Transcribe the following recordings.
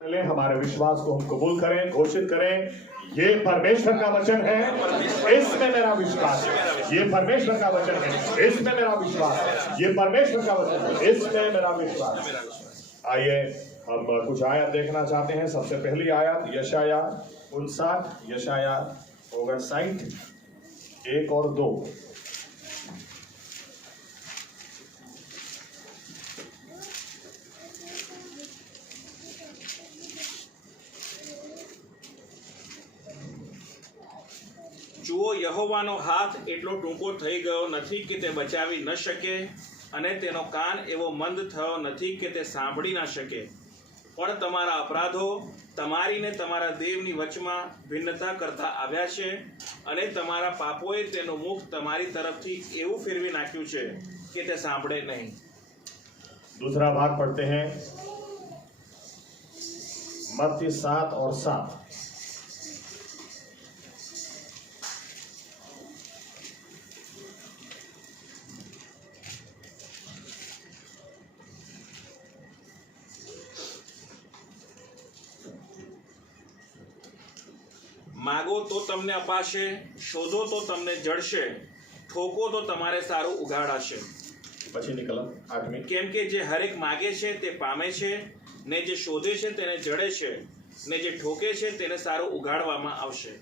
पहले हमारे विश्वास को हम कबूल करें, घोषित करें, ये परमेश्वर का वचन है, इसमें मेरा विश्वास है। ये परमेश्वर का वचन है, इसमें मेरा विश्वास है। ये परमेश्वर का वचन है, इसमें मेरा विश्वास है। आइए हम कुछ आयत देखना चाहते हैं। सबसे पहली आयत यशाया 59, यशाया 59 1 और 2। જુઓ યહોવાનો હાથ એટલો ટૂંકો થઈ ગયો નથી કે તે બચાવી ન શકે, અને તેનો કાન એવો મંદ થયો નથી કે તે સાંભળી ન શકે. પણ તમારા અપરાધો તમારી ને તમારા દેવની વચમાં ભિન્નતા કરતા આવ્યા છે, અને તમારા પાપોએ તેનું મુખ તમારી તરફથી એવું ફેરવી નાખ્યું છે કે તે સાંભળે નહીં. दूसरा भाग पढ़ते हैं, मत्ती 7 और 7। માગો તો તમને અપાશે, શોધો તો તમને જડશે, ઠોકો તો તમારે સારું ઉઘાડાશે. પછી નિકલ 8મી। કેમ કે જે હરેક માગે છે તે પામે છે, ને જે શોધે છે તેને જડે છે, ને જે ઠોકે છે તેને સારું ઉઘાડવામાં આવશે.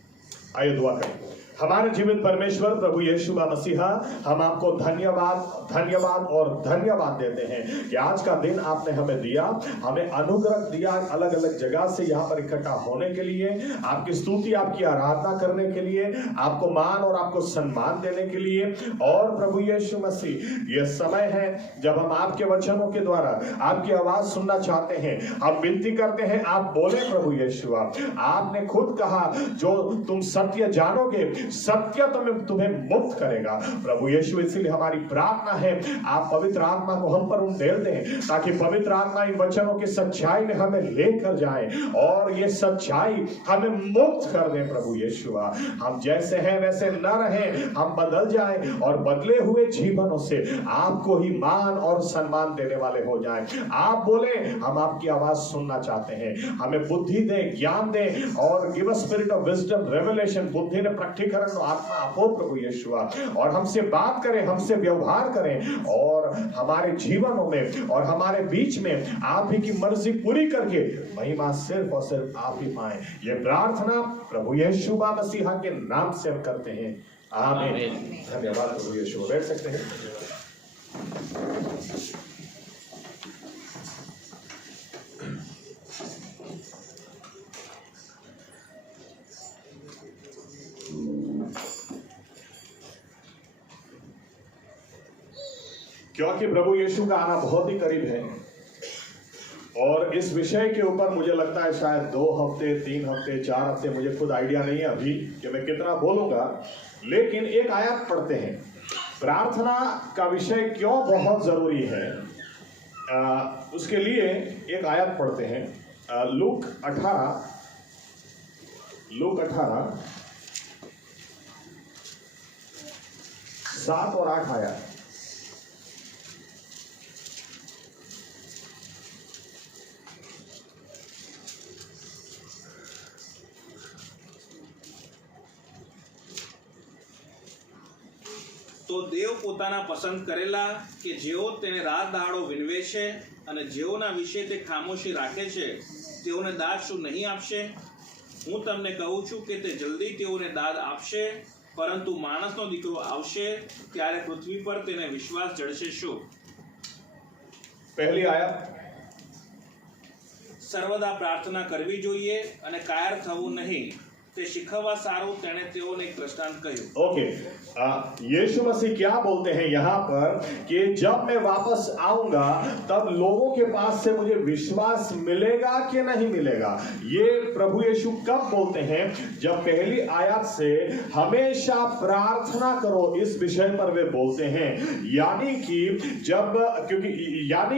आइए दुआ करें। हमारे जीवित परमेश्वर प्रभु यीशु मसीहा, हम आपको धन्यवाद और धन्यवाद देते हैं कि आज का दिन आपने हमें दिया, हमें अनुग्रह दिया अलग अलग जगह से यहाँ पर इकट्ठा होने के लिए, आपकी स्तुति आपकी आराधना करने के लिए, आपको मान और आपको सम्मान देने के लिए। और प्रभु यीशु मसीह, यह समय है जब हम आपके वचनों के द्वारा आपकी आवाज सुनना चाहते हैं। हम विनती करते हैं, आप बोले प्रभु यीशु। आपने खुद कहा, जो तुम सत्य जानोगे, सत्य तुम्हें मुक्त करेगा प्रभु यीशु। इसलिए हमारी प्रार्थना है, आप पवित्र आत्मा को हम पर उंडेल दें, ताकि पवित्र आत्मा इन वचनों की सच्चाई में हमें लेकर जाए और ये सच्चाई हमें मुक्त कर दे प्रभु यीशु। हम जैसे हैं वैसे न रहें, हम बदल जाएं और बदले हुए जीवनों से आपको ही मान और सम्मान देने वाले हो जाएं। आप बोले, हम आपकी आवाज सुनना चाहते हैं। हमें बुद्धि दें, ज्ञान दें, और give us spirit of wisdom, revelation, बुद्धि ने प्रकटीकरण आत्मा आपो प्रभु यीशु, और हमसे बात करें, हमसे व्यवहार करें, और हमारे जीवनों में और हमारे बीच में आप ही की मर्जी पूरी करके महिमा सिर्फ और सिर्फ आप ही पाएं। ये प्रार्थना प्रभु यीशु मसीहा के नाम से हम करते हैं, आमीन। धन्यवाद प्रभु यीशु। बैठ सकते हैं। क्योंकि प्रभु यीशु का आना बहुत ही करीब है, और इस विषय के ऊपर मुझे लगता है शायद 2 हफ्ते, 3 हफ्ते, 4 हफ्ते, मुझे खुद आइडिया नहीं है अभी कि मैं कितना बोलूंगा, लेकिन एक आयत पढ़ते हैं। प्रार्थना का विषय क्यों बहुत जरूरी है, उसके लिए एक आयत पढ़ते हैं। लूक 18 7 और 8 आयत। તો દેવ પોતાના પસંદ કરેલા કે જેઓ તેને રાત દાડો વિનવે છે, અને જેઓના વિશે તે ખામોશી રાખે છે, તેઓને દાદ શું નહીં આપશે? હું તમને કહું છું કે તે જલ્દી તેઓને દાદ આપશે, પરંતુ માણસનો દીકરો આવશે ત્યારે પૃથ્વી પર તેને વિશ્વાસ જડશે શું? पहली आयत, સર્વદા પ્રાર્થના કરવી જોઈએ અને કાયર થવું નહીં, તે શીખવવા સારું તેણે તેઓને એક દ્રષ્ટાંત કહ્યું. ओके, यीशु मसीह क्या बोलते हैं यहाँ पर कि जब मैं वापस आऊंगा तब लोगों के पास से मुझे विश्वास मिलेगा कि नहीं मिलेगा। ये प्रभु यीशु कब बोलते हैं? जब पहली आयत से हमेशा प्रार्थना करो इस विषय पर वे बोलते हैं। यानी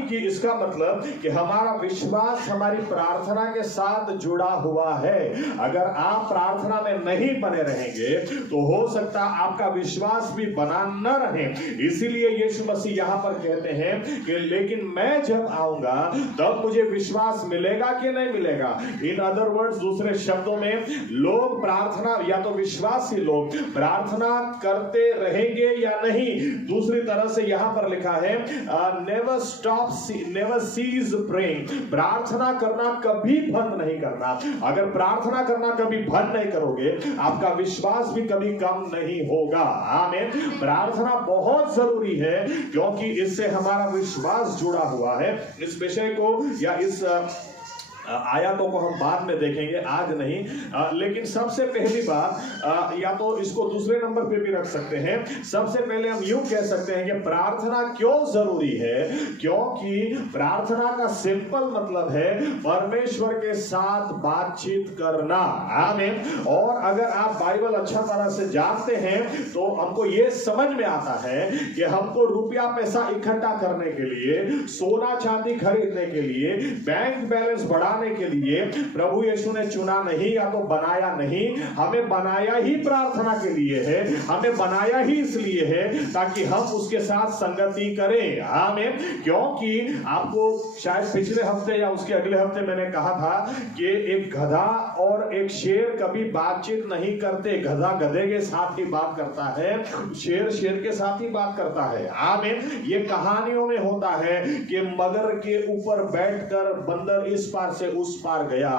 कि इसका मतलब कि हमारा विश्वास हमारी प्रार्थना के साथ जुड़ा हुआ है। अगर आप प्रार्थना में नहीं बने रहेंगे तो हो सकता आपका विश्वास भी बना न रहे। इसीलिए यीशु मसीह यहां पर कहते हैं कि लेकिन मैं जब आऊंगा तब मुझे विश्वास मिलेगा कि नहीं मिलेगा। इन अदर वर्ड्स, दूसरे शब्दों में, लोग प्रार्थना या तो विश्वासी लोग प्रार्थना करते रहेंगे या नहीं। दूसरी तरह से यहां पर लिखा है नेवर सीज प्रेइंग, प्रार्थना करना कभी बंद नहीं करना। अगर प्रार्थना करना कभी बंद नहीं करोगे, आपका विश्वास भी कभी कम नहीं होगा। आमीन। प्रार्थना बहुत जरूरी है क्योंकि इससे हमारा विश्वास जुड़ा हुआ है। इस विषय को या इस आयतों को हम बाद में देखेंगे, आज नहीं। लेकिन सबसे पहली बात, या तो इसको दूसरे नंबर पे भी रख सकते हैं। सबसे पहले हम यूं कह सकते हैं कि प्रार्थना क्यों जरूरी है, क्योंकि प्रार्थना का सिंपल मतलब है परमेश्वर के साथ बातचीत करना। आमीन। और अगर आप बाइबल अच्छा तरह से जानते हैं तो हमको यह समझ में आता है कि हमको रुपया पैसा इकट्ठा करने के लिए, सोना चांदी खरीदने के लिए, बैंक बैलेंस बढ़ाने के लिए प्रभु यीशु ने चुना नहीं या तो बनाया नहीं। हमें बनाया ही प्रार्थना के लिए है, हमें बनाया ही इसलिए है ताकि हम उसके साथ संगति करें। आमीन। क्योंकि आपको शायद पिछले हफ्ते या उसके अगले हफ्ते मैंने कहा था कि एक गधा और एक शेर कभी बातचीत नहीं करते। गधा गधे के साथ ही बात करता है, शेर शेर के साथ ही बात करता है। आमीन। ये कहानियों में होता है कि मगर के ऊपर बैठकर बंदर इस पार से उस पार गया,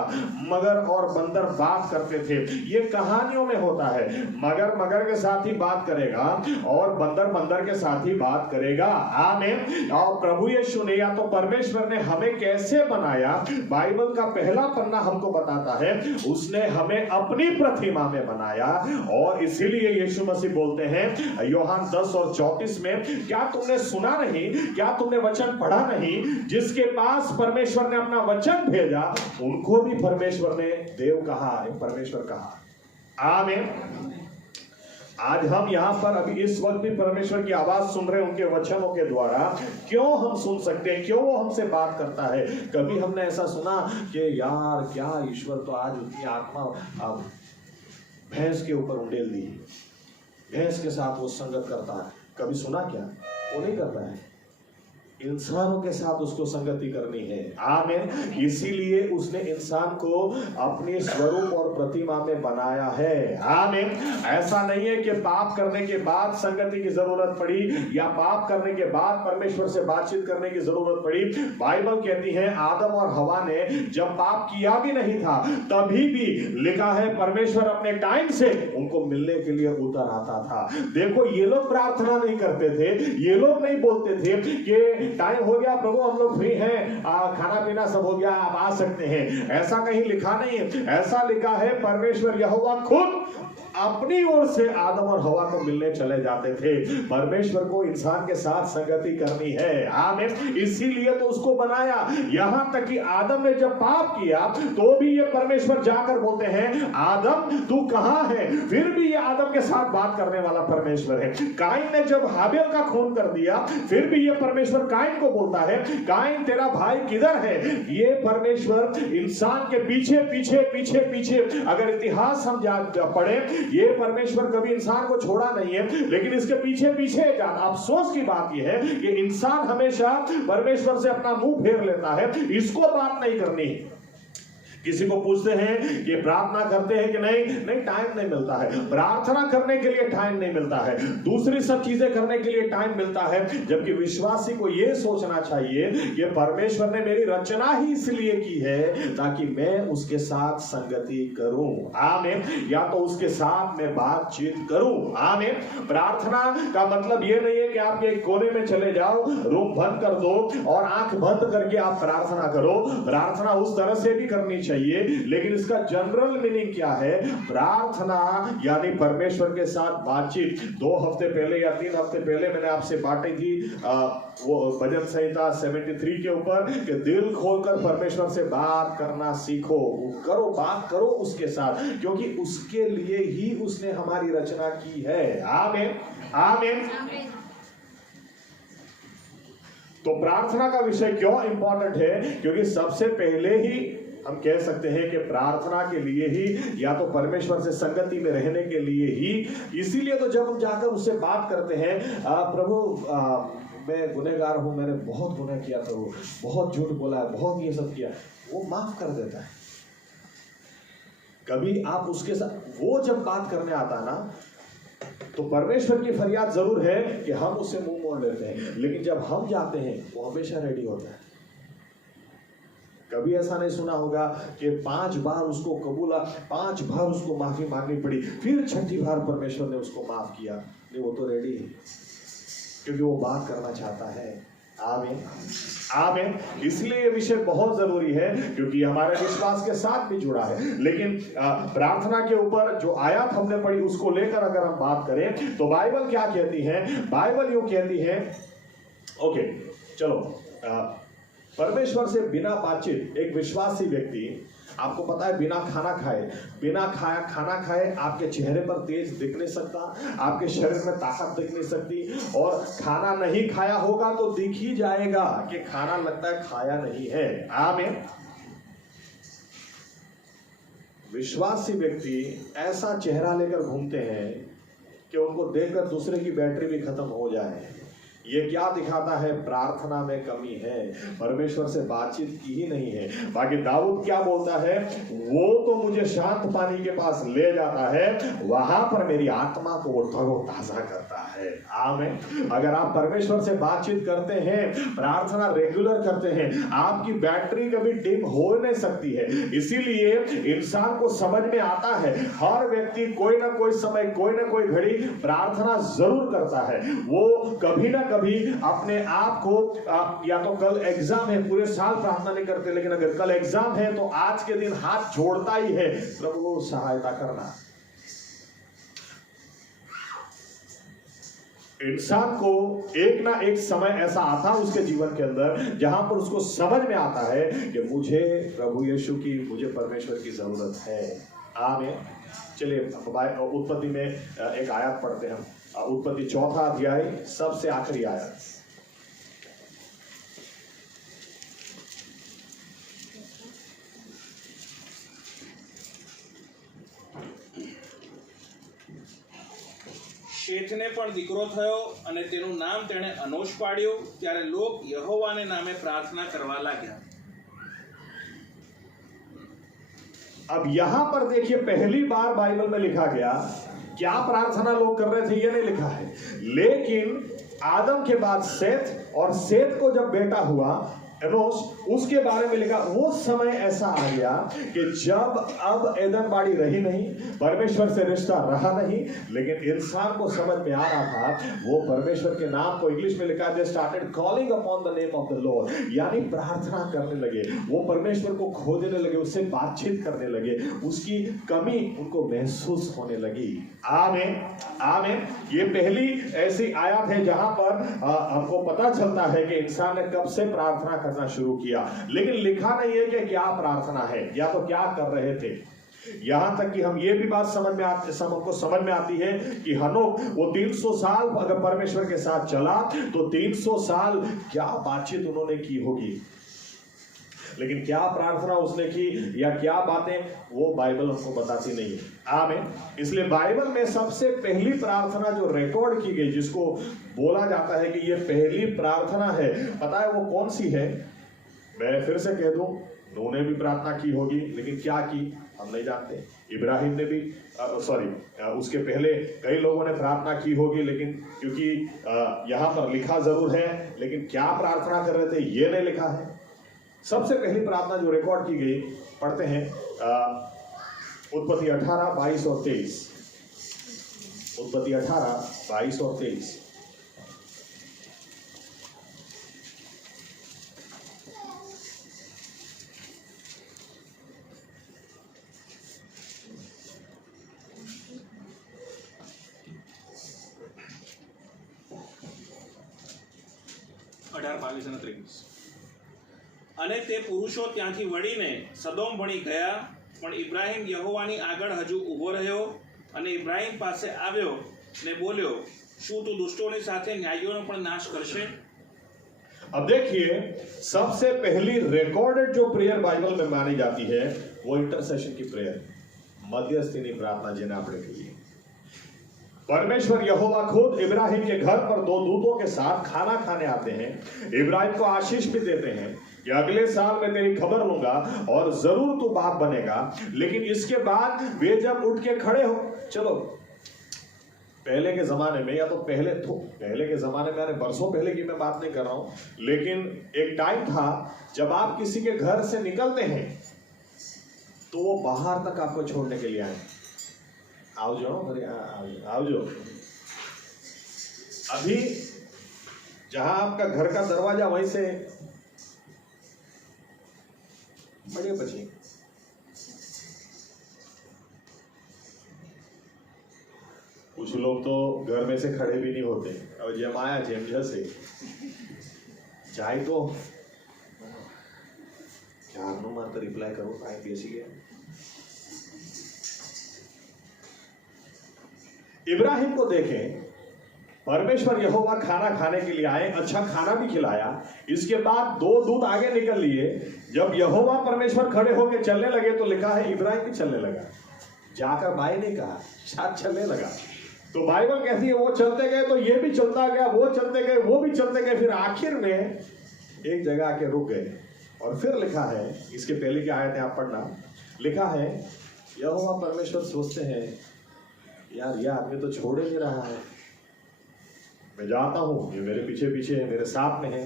मगर और बंदर बात करते थे। ये कहानियों में होता है। मगर मगर के साथ ही बात करेगा और बंदर बंदर के साथ ही बात करेगा। आमीन। और प्रभु यीशु ने या तो परमेश्वर ने हमें कैसे बनाया, बाइबल का पहला पन्ना हमको बताता है। उसने हमें अपनी प्रतिमा में बनाया और इसीलिए यीशु मसीह बोलते हैं यूहन्ना 10 और 34 में, क्या तुमने सुना नहीं, क्या तुमने वचन पढ़ा नहीं, जिसके पास परमेश्वर ने अपना वचन भेजा उनको भी परमेश्वर ने देव कहा, परमेश्वर कहा। आमीन। आज हम यहां पर अभी इस वक्त भी परमेश्वर की आवाज सुन रहे हैं उनके वचनों के द्वारा। क्यों हम सुन सकते हैं, क्यों वो हमसे बात करता है। कभी हमने ऐसा सुना कि यार क्या ईश्वर तो आज उतनी आत्मा भैंस के ऊपर उंडेल दी, भैंस के साथ वो संगत करता है। कभी सुना क्या? वो नहीं करता है। इंसानों के साथ उसको संगति करनी है। आमीन। इसीलिए उसने इंसान को अपने स्वरूप और प्रतिमा में बनाया है। आमीन। ऐसा नहीं है कि पाप करने के बाद संगति की जरूरत पड़ी या पाप करने के बाद परमेश्वर से बातचीत करने की जरूरत पड़ी। बाइबल कहती है आदम और हवा ने जब पाप किया भी नहीं था तभी भी लिखा है परमेश्वर अपने टाइम से उनको मिलने के लिए उतर आता था। देखो, ये लोग प्रार्थना नहीं करते थे, ये लोग नहीं बोलते थे कि टाइम हो गया प्रभु, हम लोग फ्री हैं, खाना पीना सब हो गया, आप आ सकते हैं। ऐसा कहीं लिखा नहीं है। ऐसा लिखा है परमेश्वर यहोवा खुद अपनी ओर से आदम और हवा को मिलने चले जाते थे। परमेश्वर को इंसान के साथ संगति करनी है। आमीन। इसीलिए तो उसको बनाया। यहां तक कि आदम ने जब पाप किया तो भी ये परमेश्वर जाकर बोलते हैं आदम तू कहां है, फिर भी ये आदम के साथ बात करने वाला परमेश्वर है। काइन ने जब हाबिल का खून कर दिया फिर भी ये परमेश्वर काइन को बोलता है काइन तेरा भाई किधर है। ये परमेश्वर इंसान के पीछे पीछे पीछे पीछे, अगर इतिहास हम पढ़े, ये परमेश्वर कभी इंसान को छोड़ा नहीं है लेकिन इसके पीछे पीछे जाता। अफसोस की बात यह है कि इंसान हमेशा परमेश्वर से अपना मुंह फेर लेता है। इसको बात नहीं करनी। किसी को पूछते हैं कि प्रार्थना करते हैं कि नहीं, टाइम नहीं मिलता है। प्रार्थना करने के लिए टाइम नहीं मिलता है, दूसरी सब चीजें करने के लिए टाइम मिलता है। जबकि विश्वासी को यह सोचना चाहिए कि परमेश्वर ने मेरी रचना ही इसलिए की है ताकि मैं उसके साथ संगति करूं। आमीन। या तो उसके साथ मैं बातचीत करूं। आमीन। प्रार्थना का मतलब यह नहीं है कि आप एक कोने में चले जाओ, रूम बंद कर दो और आंख बंद करके आप प्रार्थना करो। प्रार्थना उस तरह से भी करनी चाहिए, लेकिन इसका जनरल मीनिंग क्या है? प्रार्थना यानी परमेश्वर के साथ बातचीत। 2 हफ्ते पहले या 3 हफ्ते पहले मैंने आपसे बातें की वो भजन संहिता 73 के ऊपर कि दिल खोलकर परमेश्वर से बात करना सीखो। करो, बात करो उसके साथ, क्योंकि उसके लिए ही उसने हमारी रचना की है। आमीन। आमीन। तो प्रार्थना का विषय क्यों इंपॉर्टेंट है? क्योंकि सबसे पहले ही हम कह सकते हैं कि प्रार्थना के लिए ही, या तो परमेश्वर से संगति में रहने के लिए ही। इसीलिए तो जब हम जाकर उससे बात करते हैं, प्रभु मैं गुनहगार हूं, मैंने बहुत गुनाह किया, प्रभु बहुत झूठ बोला है, बहुत ये सब किया, वो माफ कर देता है। कभी आप उसके साथ वो जब बात करने आता ना, तो परमेश्वर की फरियाद जरूर है कि हम उससे मुंह मोड़ लेते हैं, लेकिन जब हम जाते हैं वो हमेशा रेडी होता है। कभी ऐसा नहीं सुना होगा कि 5 बार उसको कबूला, 5 बार उसको माफी मांगनी पड़ी, फिर 6ठी बार परमेश्वर ने उसको माफ किया। नहीं, वो तो रेडी है, क्योंकि वो बात करना चाहता है। आमीन, आमीन। इसलिए ये विषय बहुत जरूरी है, क्योंकि हमारे विश्वास के साथ भी जुड़ा है। लेकिन प्रार्थना के ऊपर जो आयत हमने पढ़ी उसको लेकर अगर हम बात करें तो बाइबल क्या कहती है? बाइबल यूं कहती है, ओके चलो, परमेश्वर से बिना बातचीत एक विश्वासी व्यक्ति, आपको पता है, बिना खाना खाए आपके चेहरे पर तेज दिख नहीं सकता, आपके शरीर में ताकत दिख नहीं सकती, और खाना नहीं खाया होगा तो दिख ही जाएगा कि खाना लगता है खाया नहीं है। आमीन। विश्वासी व्यक्ति ऐसा चेहरा लेकर घूमते हैं कि उनको देखकर दूसरे की बैटरी भी खत्म हो जाए। ये क्या दिखाता है? प्रार्थना में कमी है, परमेश्वर से बातचीत की ही नहीं है। बाकी दाऊद क्या बोलता है? वो तो मुझे शांत पानी के पास ले जाता है, वहां पर मेरी आत्मा को वो तरोताजा करता है। आमीन। अगर आप परमेश्वर से बातचीत करते हैं, प्रार्थना रेगुलर करते हैं, आपकी बैटरी कभी डिम हो नहीं सकती है। इसीलिए इंसान को समझ में आता है, हर व्यक्ति कोई ना कोई समय, कोई ना कोई घड़ी प्रार्थना जरूर करता है। वो कभी ना कभी अपने आप को, या तो कल एग्जाम है, पूरे साल प्रार्थना नहीं करते, लेकिन अगर कल एग्जाम है तो आज के दिन हाथ जोड़ता ही है, प्रभु सहायता करना। इंसान को एक ना एक समय ऐसा आता है उसके जीवन के अंदर जहां पर उसको समझ में आता है कि मुझे प्रभु यीशु की, मुझे परमेश्वर की जरूरत है। आमीन। चलिए उत्पत्ति में एक आयत पढ़ते हैं हम। उत्पत्ति 4 अध्याय, सबसे आखिरी आयत। શેઠને પણ દીકરો થયો અને તેનું નામ તેણે અનોશ પાડ્યું। ત્યારે લોક યહોવાને નામે પ્રાર્થના કરવા लाग्या। अब यहां पर देखिए, पहली बार बाइबल में लिखा गया, क्या प्रार्थना लोग कर रहे थे ये नहीं लिखा है, लेकिन आदम के बाद सेत, और सेत को जब बेटा हुआ एनोस, उसके बारे में लिखा। वो समय ऐसा आ गया कि जब अब एदन बाड़ी रही नहीं, परमेश्वर से रिश्ता रहा नहीं, लेकिन इंसान को समझ में आ रहा था वो परमेश्वर के नाम को, इंग्लिश में लिखा, they started calling upon the name of the Lord, यानी प्रार्थना करने लगे, वो परमेश्वर को खोजने लगे, उससे बातचीत करने लगे, उसकी कमी उनको महसूस होने लगी। आमीन, आमीन। ये पहली ऐसी आयत है जहां पर हमको पता चलता है कि इंसान ने कब से प्रार्थना करना शुरू किया, लेकिन लिखा नहीं है कि क्या प्रार्थना है या तो क्या कर रहे थे। यहां तक कि हम ये भी बात हमको समझ में आती है कि हनोक वो 300 साल अगर परमेश्वर के साथ चला तो 300 साल क्या बातचीत उन्होंने की होगी, लेकिन क्या प्रार्थना उसने की या क्या बातें, वो बाइबल हमको बताती नहीं है। आमीन। इसलिए बाइबल में सबसे पहली प्रार्थना जो रिकॉर्ड की गई, जिसको बोला जाता है कि ये पहली प्रार्थना है, पता है वो कौन सी है? मैं फिर से कह दूं, नूह ने भी प्रार्थना की होगी, लेकिन क्या की हम नहीं जानते। इब्राहिम ने भी उसके पहले कई लोगों ने प्रार्थना की होगी, लेकिन क्योंकि यहां पर लिखा जरूर है, लेकिन क्या प्रार्थना कर रहे थे ये नहीं लिखा है। सबसे पहली प्रार्थना जो रिकॉर्ड की गई, पढ़ते हैं उत्पत्ति 18, 22 और 23। उत्पत्ति 18, 22 और 23। અને તે પુરુષો ત્યાંથી વળીને સદોમ ભણી ગયા, પણ ઇબ્રાહિમ યહોવાની આગળ હજુ ઊભો રહ્યો અને ઇબ્રાહિમ પાસે આવ્યો ને બોલ્યો, શું તું દુષ્ટોની સાથે ન્યાયીઓનો પણ નાશ કરશે? अब देखिए, सबसे पहली रिकॉर्डेड जो प्रेयर बाइबल में मानी जाती है वो इंटरसेशन की प्रेयर, मध्यस्थीनी प्रार्थना जिन्हें आपने कही है। परमेश्वर यहोवा खुद इब्राहिम के घर पर 2 दूतों के साथ खाना खाने आते हैं, इब्राहिम को आशीष भी देते हैं कि अगले साल मैं तेरी खबर लूंगा और जरूर तू बाप बनेगा। लेकिन इसके बाद वे जब उठ के खड़े हो, चलो पहले के जमाने में, या तो पहले के जमाने में, यानी बरसों पहले की मैं बात नहीं कर रहा हूं, लेकिन एक टाइम था जब आप किसी के घर से निकलते हैं तो वो बाहर तक आपको छोड़ने के लिए आए, आओ जो। अभी जहां आपका घर का दरवाजा वहीं से बड़े बचे, कुछ लोग तो घर में से खड़े भी नहीं होते। और जेम आया जेम जैसे चाहे तो चार नो मार रिप्लाई करो, टाइम बेसी गया। इब्राहिम को देखें, परमेश्वर यहोवा खाना खाने के लिए आए, अच्छा खाना भी खिलाया। इसके बाद 2 दूत आगे निकल लिए। जब यहोवा परमेश्वर खड़े होकर चलने लगे तो लिखा है इब्राहिम भी चलने लगा। जाकर भाई ने कहा, शायद चलने लगा। तो बाइबल कहती है वो चलते गए तो ये भी चलता गया, वो चलते गए, वो भी चलते गए, फिर आखिर में एक जगह आके रुक गए। और फिर लिखा है, इसके पहले की आयतें आप पढ़ना, लिखा है यहोवा परमेश्वर सोचते हैं, यार ये आदमी तो छोड़ ही नहीं रहा है, मैं जाता हूं, ये मेरे पीछे पीछे है, मेरे साथ में है,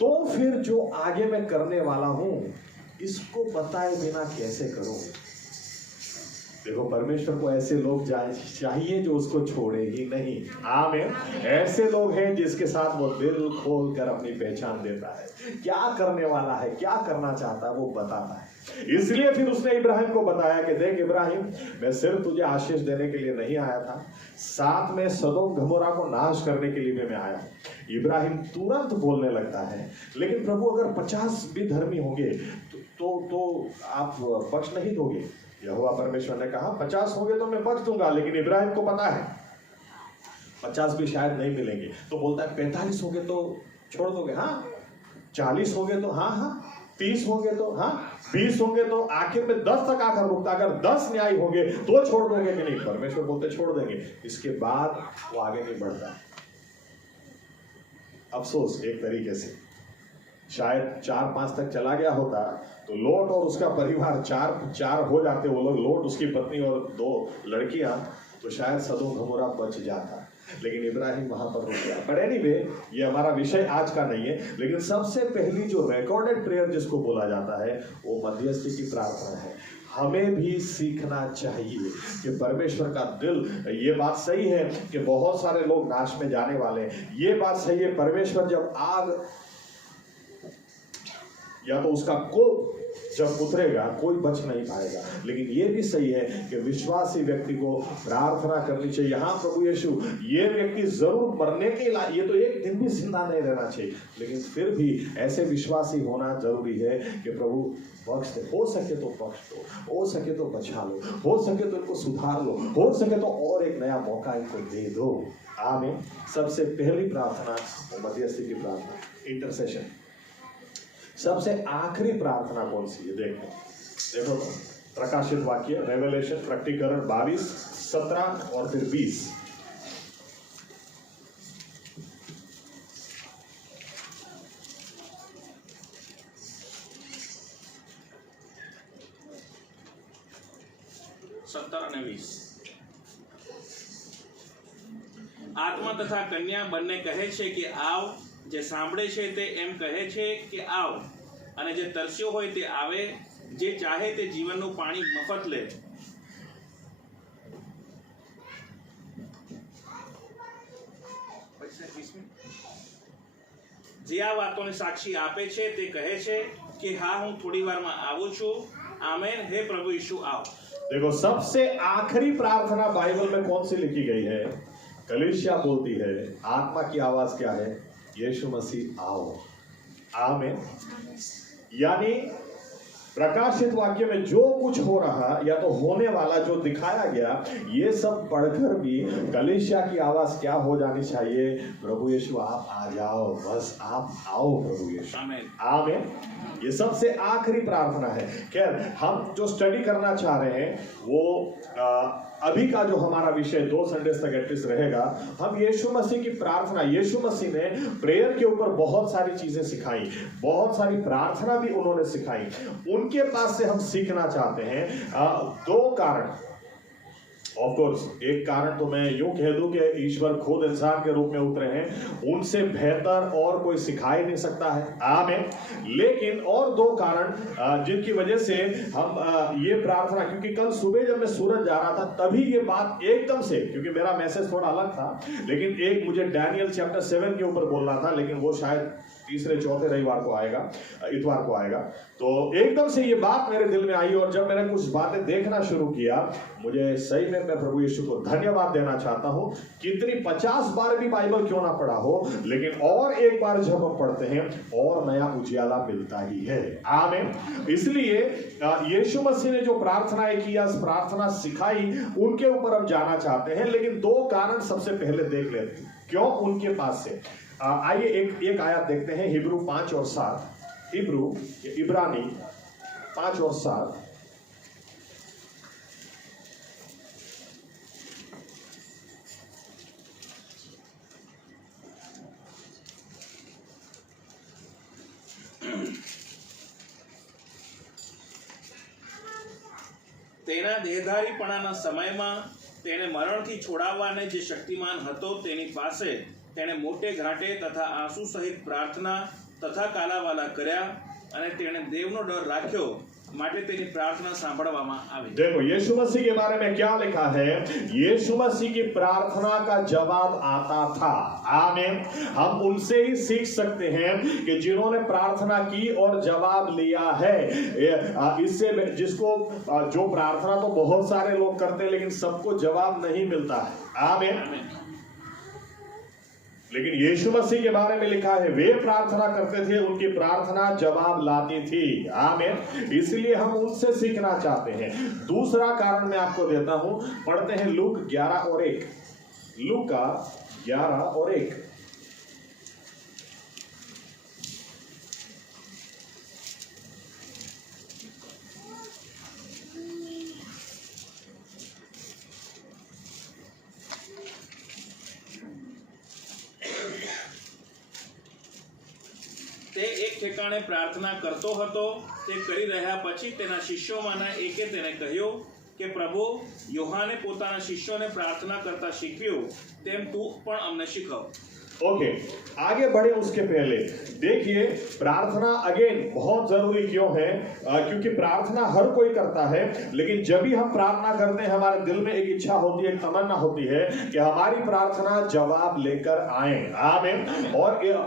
तो फिर जो आगे मैं करने वाला हूं इसको बताए बिना कैसे करूं। देखो, परमेश्वर को ऐसे लोग चाहिए जो उसको छोड़े ही नहीं। आमीन। ऐसे लोग हैं जिसके साथ वो दिल खोल कर अपनी पहचान देता है, क्या करने वाला है, क्या करना चाहता है, वो बताता है। इसलिए फिर उसने इब्राहिम को बताया कि देख इब्राहिम, मैं सिर्फ तुझे आशीष देने के लिए नहीं आया था, साथ में सदोम गमोरा को नाश करने के लिए भी मैं आया हूं। इब्राहिम तुरंत बोलने लगता है, लेकिन प्रभु अगर 50 भी धर्मी होंगे तो आप बख्श नहीं दोगे। यहोवा परमेश्वर ने कहा 50 होंगे तो मैं बख्श दूंगा, लेकिन इब्राहिम को पता है 50 भी शायद नहीं मिलेंगे, तो बोलता है 45 होंगे तो छोड़ दोगे? हाँ। 40 होंगे तो हाँ, 30 होंगे तो हाँ, 20 होंगे तो, आखिर में 10 तक आकर रुकता। अगर 10 न्याय होंगे तो छोड़ दोगे कि नहीं? परमेश्वर बोलते छोड़ देंगे। इसके बाद वो आगे नहीं बढ़ता। अफसोस एक तरीके से, शायद 4-5 तक चला गया होता तो लोट और उसका परिवार 4 हो जाते वो लोग, लोट उसकी पत्नी और 2 लड़कियां, तो शायद सदोम गमोरा बच जाता। लेकिन इब्राहिम वहां पर रुक गया। पर एनीवे, ये हमारा विषय आज का नहीं है। लेकिन सबसे पहली जो रिकॉर्डेड प्रेयर जिसको बोला जाता है वो मध्यस्थी की प्रार्थना है। हमें भी सीखना चाहिए कि परमेश्वर का दिल, ये बात सही है कि बहुत सारे लोग नाश में जाने वाले हैं, ये बात सही है। परमेश्वर जब आग या तो उसका कोप जब उतरेगा कोई बच नहीं पाएगा। लेकिन ये भी सही है कि विश्वासी व्यक्ति को प्रार्थना करनी चाहिए। यहाँ प्रभु यीशु, ये व्यक्ति जरूर मरने के लिए, ये तो एक दिन भी जिंदा नहीं रहना चाहिए, लेकिन फिर भी ऐसे विश्वासी होना जरूरी है कि प्रभु बख्श दे, हो सके तो बख्श दो, हो सके तो बचा लो, हो सके तो इनको सुधार लो, हो सके तो और एक नया मौका इनको दे दो। आमीन। सबसे पहली प्रार्थना वो मध्यस्थी की प्रार्थना, इंटरसेशन। सबसे आखिरी प्रार्थना कौन सी है? देखो तो प्रकाशित वाक्य, रेवलेशन, प्रकटीकरण 22, 17 और फिर 20। આત્મા તથા કન્યા બંને કહે છે કે આવ, જે સાંભળે છે તે એમ કહે છે કે આવ, અને જે તરસ્યો હોય તે આવે, જે ચાહે તે જીવનનું પાણી મફત લે। જે આ વાતોને સાક્ષી આપે છે તે કહે છે કે હા, હું થોડી વારમાં આવું છું। આમેન। હે પ્રભુ यीशु आओ। देखो, सबसे आखिरी प्रार्थना बाइबल में कौन सी लिखी गई है? कलीसिया बोलती है, आत्मा की आवाज क्या है? यीशु मसीह आओ। आमीन। यानी प्रकाशित वाक्य में जो कुछ हो रहा या तो होने वाला जो दिखाया गया, ये सब पढ़कर भी कलीसिया की आवाज क्या हो जानी चाहिए? प्रभु यीशु आप आ जाओ, बस आप आओ प्रभु यीशु। आमीन। आमीन। ये सबसे आखिरी प्रार्थना है। खैर, हम जो स्टडी करना चाह रहे हैं वो अभी का जो हमारा विषय 2 संडे तक एटलीस्ट रहेगा। हम यीशु मसीह की प्रार्थना, यीशु मसीह ने प्रेयर के ऊपर बहुत सारी चीजें सिखाई, बहुत सारी प्रार्थना भी उन्होंने सिखाई, उनके पास से हम सीखना चाहते हैं। 2 कारण, ऑफ कोर्स एक कारण तो मैं यूं कह दूं कि ईश्वर खुद इंसान के रूप में उतरे हैं, उनसे बेहतर और कोई सिखा ही नहीं सकता है। आमीन। लेकिन और 2 कारण जिनकी वजह से हम ये प्रार्थना, क्योंकि कल सुबह जब मैं सूरज जा रहा था तभी ये बात एकदम से, क्योंकि मेरा मैसेज थोड़ा अलग था, लेकिन एक मुझे डैनियल चैप्टर 7 के ऊपर बोलना था, लेकिन वो शायद तीसरे चौथे रविवार को आएगा, इतवार को आएगा। तो एकदम से ये बात मेरे दिल में आई और जब मैंने कुछ बातें देखना शुरू किया, मुझे सही में मैं प्रभु यीशु को धन्यवाद देना चाहता हूं। कितनी 50 बार भी बाइबल क्यों ना पढ़ा हो, लेकिन और एक बार जब हम पढ़ते हैं और नया उजियाला मिलता ही है। आमीन। इसलिए यीशु मसीह ने जो प्रार्थनाएं की, प्रार्थना सिखाई, उनके ऊपर हम जाना चाहते हैं। लेकिन 2 कारण सबसे पहले देख लेते हैं क्यों उनके पास से। आइए एक आयत देखते हैं, हिब्रू 5 और 7, इब्रानी 5 और 7। તેના દેહધારીપણાના સમયમાં તેને મરણથી છોડાવવાને જે શક્તિમાન હતો તેની પાસે તેણે મોટે ઘાટે તથા આંસુ સહિત પ્રાર્થના તથા કાલાવાલા કર્યા અને તેણે દેવનો ડર રાખ્યો માટે તેની प्रार्थना सांभळवामां आवी। देखो यीशु मसीह के बारे में क्या लिखा है, यीशु मसीह की प्रार्थना का जवाब आता था। आमीन। हम उनसे ही सीख सकते हैं कि जिन्होंने प्रार्थना की और जवाब लिया है। इससे जिसको जो प्रार्थना तो बहुत सारे लोग करते हैं, लेकिन सबको जवाब नहीं मिलता है। आमीन। लेकिन यीशु मसीह के बारे में लिखा है, वे प्रार्थना करते थे, उनकी प्रार्थना जवाब लाती थी। आमीन। इसलिए हम उनसे सीखना चाहते हैं। दूसरा कारण मैं आपको देता हूं, पढ़ते हैं लूक 11 और 1, लूका 11 और 1। તે એક ઠેકાણે પ્રાર્થના કરતો હતો। તે કરી રહ્યા પછી તેના શિષ્યોમાંના એકે તેને કહ્યું કે પ્રભુ, યોહાને પોતાના શિષ્યોને પ્રાર્થના કરતા શીખવ્યું તેમ તું પણ અમને શીખવ। ओके, आगे बढ़े उसके पहले देखिए प्रार्थना अगेन बहुत जरूरी क्यों है, क्योंकि प्रार्थना हर कोई करता है, लेकिन जब भी हम प्रार्थना करते हैं हमारे दिल में एक इच्छा होती है, एक तमन्ना होती है कि हमारी प्रार्थना जवाब लेकर आए। आमीन।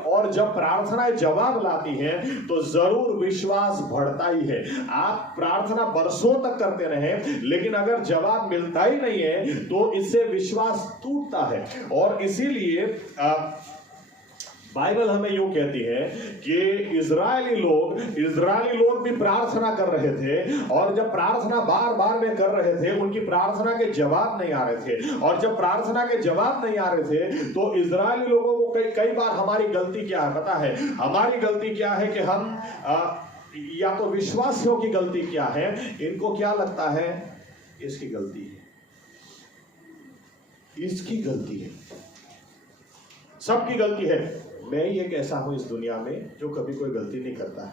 और जब प्रार्थनाएं जवाब लाती हैं तो जरूर विश्वास बढ़ता ही है। आप प्रार्थना बरसों तक करते रहे, लेकिन अगर जवाब मिलता ही नहीं है तो इससे विश्वास टूटता है। और इसीलिए बाइबल हमें यूं कहती है कि इजरायली लोग भी प्रार्थना कर रहे थे, और जब प्रार्थना बार बार वे कर रहे थे, उनकी प्रार्थना के जवाब नहीं आ रहे थे। और जब प्रार्थना के जवाब नहीं आ रहे थे तो इजरायली लोगों को कई बार हमारी गलती क्या है पता है? हमारी गलती क्या है कि हम या तो विश्वासियों की गलती क्या है, इनको क्या लगता है इसकी गलती है, इसकी गलती है, सबकी गलती है। मैं ही एक ऐसा हूं इस दुनिया में जो कभी कोई गलती नहीं करता है।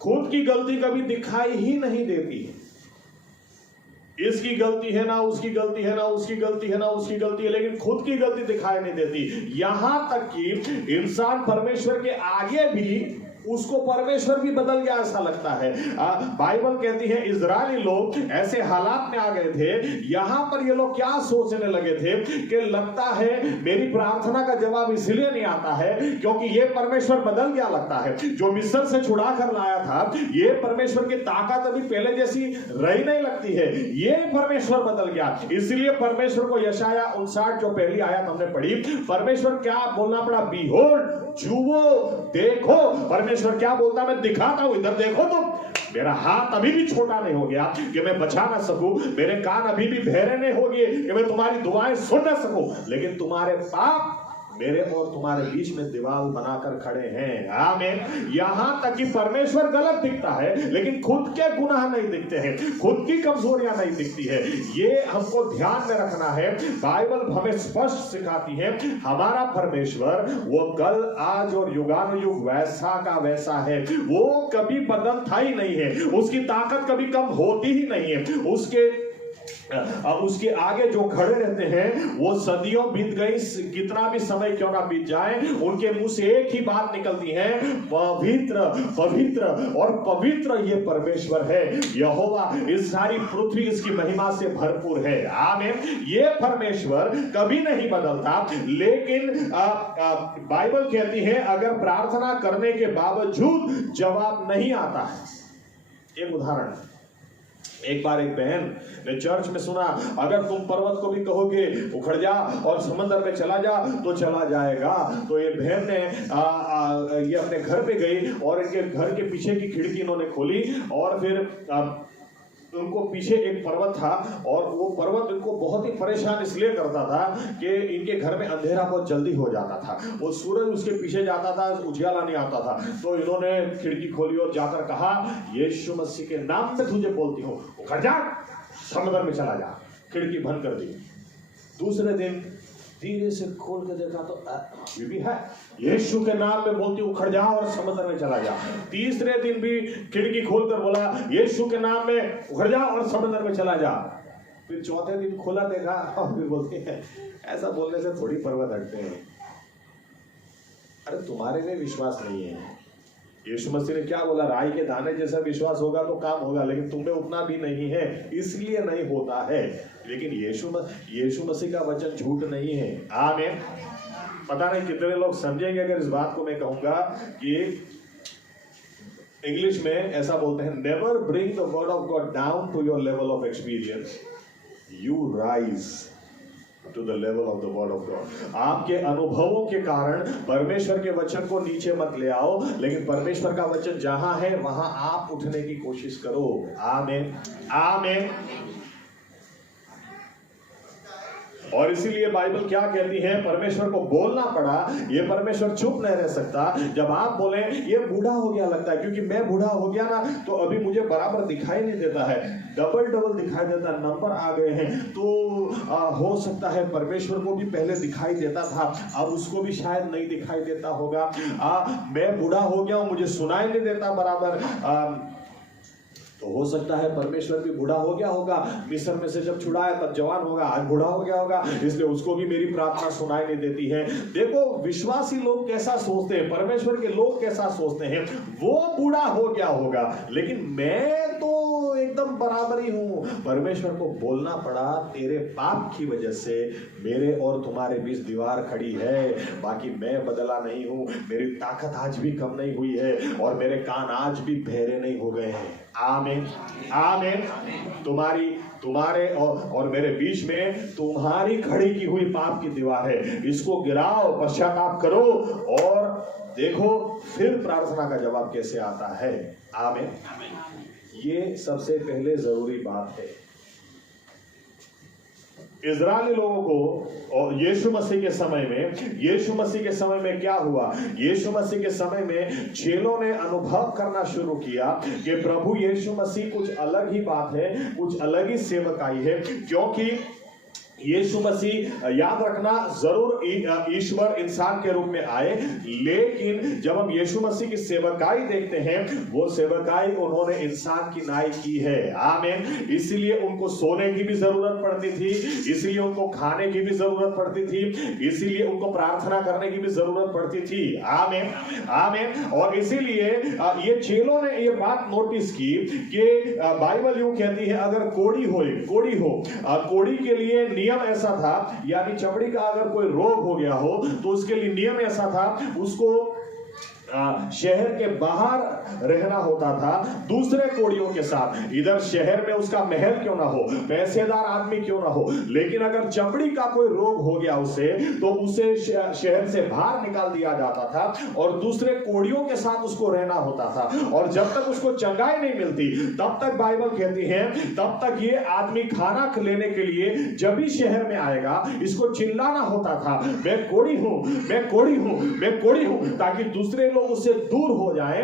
खुद की गलती कभी दिखाई ही नहीं देती है। इसकी गलती है ना, उसकी गलती है ना, उसकी गलती है ना, उसकी गलती है, लेकिन खुद की गलती दिखाई नहीं देती। यहां तक कि इंसान परमेश्वर के आगे भी उसको परमेश्वर भी बदल गया ऐसा लगता है। बाइबल कहती है इजरायली लोग ऐसे हालात में आ गए थे, यहां पर ये लोग क्या सोचने लगे थे कि लगता है मेरी प्रार्थना का जवाब इसलिए नहीं आता है क्योंकि ये परमेश्वर बदल गया लगता है। जो मिस्र से छुड़ा कर लाया था, ये परमेश्वर की ताकत अभी पहले जैसी रही नहीं लगती है, ये परमेश्वर बदल गया। इसलिए परमेश्वर को यशाया 59 जो पहली आयत हमने पढ़ी, परमेश्वर क्या बोलना पड़ा? बिहोल्ड, जुओ, देखो। परमेश्वर क्या बोलता? मैं दिखाता हूं, इधर देखो तुम। मेरा हाथ अभी भी छोटा नहीं हो गया कि मैं बचा ना सकूं, मेरे कान अभी भी बहरे नहीं हो गए कि मैं तुम्हारी दुआएं सुन ना सकूं, लेकिन तुम्हारे पाप मेरे और तुम्हारे बीच में दीवार बनाकर खड़े हैं। आमीन। यहां तक कि परमेश्वर गलत दिखता है लेकिन खुद के गुनाह नहीं दिखते हैं, खुद की कमजोरियां नहीं दिखती है। ये हमको ध्यान में रखना है। बाइबल हमें स्पष्ट सिखाती है हमारा परमेश्वर वो कल आज और युगानुयुग वैसा का वैसा है, वो कभी बदलता ही नहीं है, उसकी ताकत कभी कम होती ही नहीं है। उसके आगे जो खड़े रहते हैं वो सदियों बीत गई, कितना भी समय क्यों ना बीत जाए, उनके मुंह से एक ही बात निकलती है, पवित्र पवित्र और पवित्र ये परमेश्वर है यहोवा, इस सारी पृथ्वी इसकी महिमा से भरपूर है। आमीन। ये परमेश्वर कभी नहीं बदलता, लेकिन बाइबल कहती है अगर प्रार्थना करने के बावजूद जवाब नहीं आता है। एक उदाहरण, एक बार एक बहन ने चर्च में सुना अगर तुम पर्वत को भी कहोगे उखड़ जा और समंदर में चला जा तो चला जाएगा। तो ये बहन ने ये अपने घर पे गई और इनके घर के पीछे की खिड़की इन्होंने खोली और फिर उनको पीछे एक पर्वत था और वो पर्वत इनको बहुत ही परेशान इसलिए करता था कि इनके घर में अंधेरा बहुत जल्दी हो जाता था, वो सूरज उसके पीछे जाता था, उजाला नहीं आता था। तो इन्होंने खिड़की खोली और जाकर कहा यीशु मसीह के नाम में तुझे बोलती हूँ उखड़ जा, समुद्र में चला जा। खिड़की बंद कर दी। दूसरे दिन धीरे से खोल के देखा तो ये भी है, यीशु के नाम में बोलती उखड़ जा और समुद्र में चला जा। तीसरे दिन भी खिड़की खोलकर बोला यीशु के नाम में उखड़ जा और समुद्र में चला जा। फिर चौथे दिन खोला देखा और फिर बोलते हैं ऐसा बोलने से थोड़ी पर्वत हटते हैं। अरे तुम्हारे में विश्वास नहीं है। यीशु मसीह ने क्या बोला, राई के दाने जैसा विश्वास होगा तो काम होगा, लेकिन तुम्हें उतना भी नहीं है इसलिए नहीं होता है। लेकिन यीशु मसीह का वचन झूठ नहीं है। आमीन। पता नहीं कितने लोग समझेंगे अगर इस बात को मैं कहूंगा कि इंग्लिश में ऐसा बोलते हैं, never bring the word of God down to your level of experience, you rise to the level of the word of God. आपके अनुभवों के कारण परमेश्वर के वचन को नीचे मत ले आओ, लेकिन परमेश्वर का वचन जहां है वहां आप उठने की कोशिश करो। आमीन। आमीन। और इसीलिए बाइबल क्या कहती है, परमेश्वर को बोलना पड़ा, ये परमेश्वर चुप नहीं रह सकता। जब आप बोले ये बूढ़ा हो गया लगता है, क्योंकि मैं बूढ़ा हो गया ना तो अभी मुझे बराबर दिखाई नहीं देता है, डबल दिखाई देता, नंबर आ गए हैं। तो हो सकता है परमेश्वर को भी पहले दिखाई देता था, अब उसको भी शायद नहीं दिखाई देता होगा। मैं बूढ़ा हो गया हूं, मुझे सुनाई नहीं देता बराबर। तो हो सकता है परमेश्वर भी बूढ़ा हो गया होगा, मिस्र में से जब छुड़ाया तब जवान होगा, आज बूढ़ा हो गया होगा, इसलिए उसको भी मेरी प्रार्थना सुनाई नहीं देती है। देखो विश्वासी लोग कैसा सोचते हैं, परमेश्वर के लोग कैसा सोचते हैं, वो बूढ़ा हो गया होगा लेकिन मैं तो एकदम बराबर ही हूं। परमेश्वर को बोलना पड़ा, तेरे पाप की वजह से मेरे और तुम्हारे बीच दीवार खड़ी है, बाकी मैं बदला नहीं हूं, मेरी ताकत आज भी कम नहीं हुई है और मेरे कान आज भी बहरे नहीं हो गए हैं। आमीन। आमीन। तुम्हारे और मेरे बीच में तुम्हारी खड़ी की हुई पाप की दीवार है, इसको गिराओ, पश्चाताप करो और देखो फिर प्रार्थना का जवाब कैसे आता है। आमीन। ये सबसे पहले जरूरी बात है। इजरायली लोगों को और यीशु मसीह के समय में क्या हुआ, यीशु मसीह के समय में चेलों ने अनुभव करना शुरू किया कि प्रभु यीशु मसीह कुछ अलग ही बात है, कुछ अलग ही सेवकाई है। क्योंकि यीशु मसीह, याद रखना, जरूर ईश्वर इंसान के रूप में आए, लेकिन जब हम यीशु मसीह की सेवकाई देखते हैं, वो सेवकाई उन्होंने इंसान की नाई की है। आमीन। इसीलिए उनको सोने की भी जरूरत पड़ती थी, इसीलिए उनको खाने की भी जरूरत पड़ती थी, इसीलिए उनको प्रार्थना करने की भी जरूरत पड़ती थी। आमीन। आमीन। और इसीलिए ये चेलों ने ये बात नोटिस की कि बाइबल यूं कहती है, अगर कोड़ी हो, कोड़ी के लिए नियम ऐसा था, यानी चमड़ी का अगर कोई रोग हो गया हो तो उसके लिए नियम ऐसा था, उसको शहर के बाहर रहना होता था दूसरे कोड़ियों के साथ। इधर शहर में उसका महल क्यों ना हो, पैसेदार आदमी क्यों ना हो, लेकिन अगर चमड़ी का कोई रोग हो गया उसे, तो उसे शहर से बाहर निकाल दिया जाता था और दूसरे कोड़ियों के साथ उसको रहना होता था। और जब तक उसको चंगाई नहीं मिलती तब तक बाइबल कहती है तब तक ये आदमी खाना लेने के लिए जब भी शहर में आएगा इसको चिल्लाना होता था, मैं कोड़ी हूं, मैं कोड़ी हूं, मैं कोड़ी हूं, ताकि दूसरे लोग उससे दूर हो जाएं,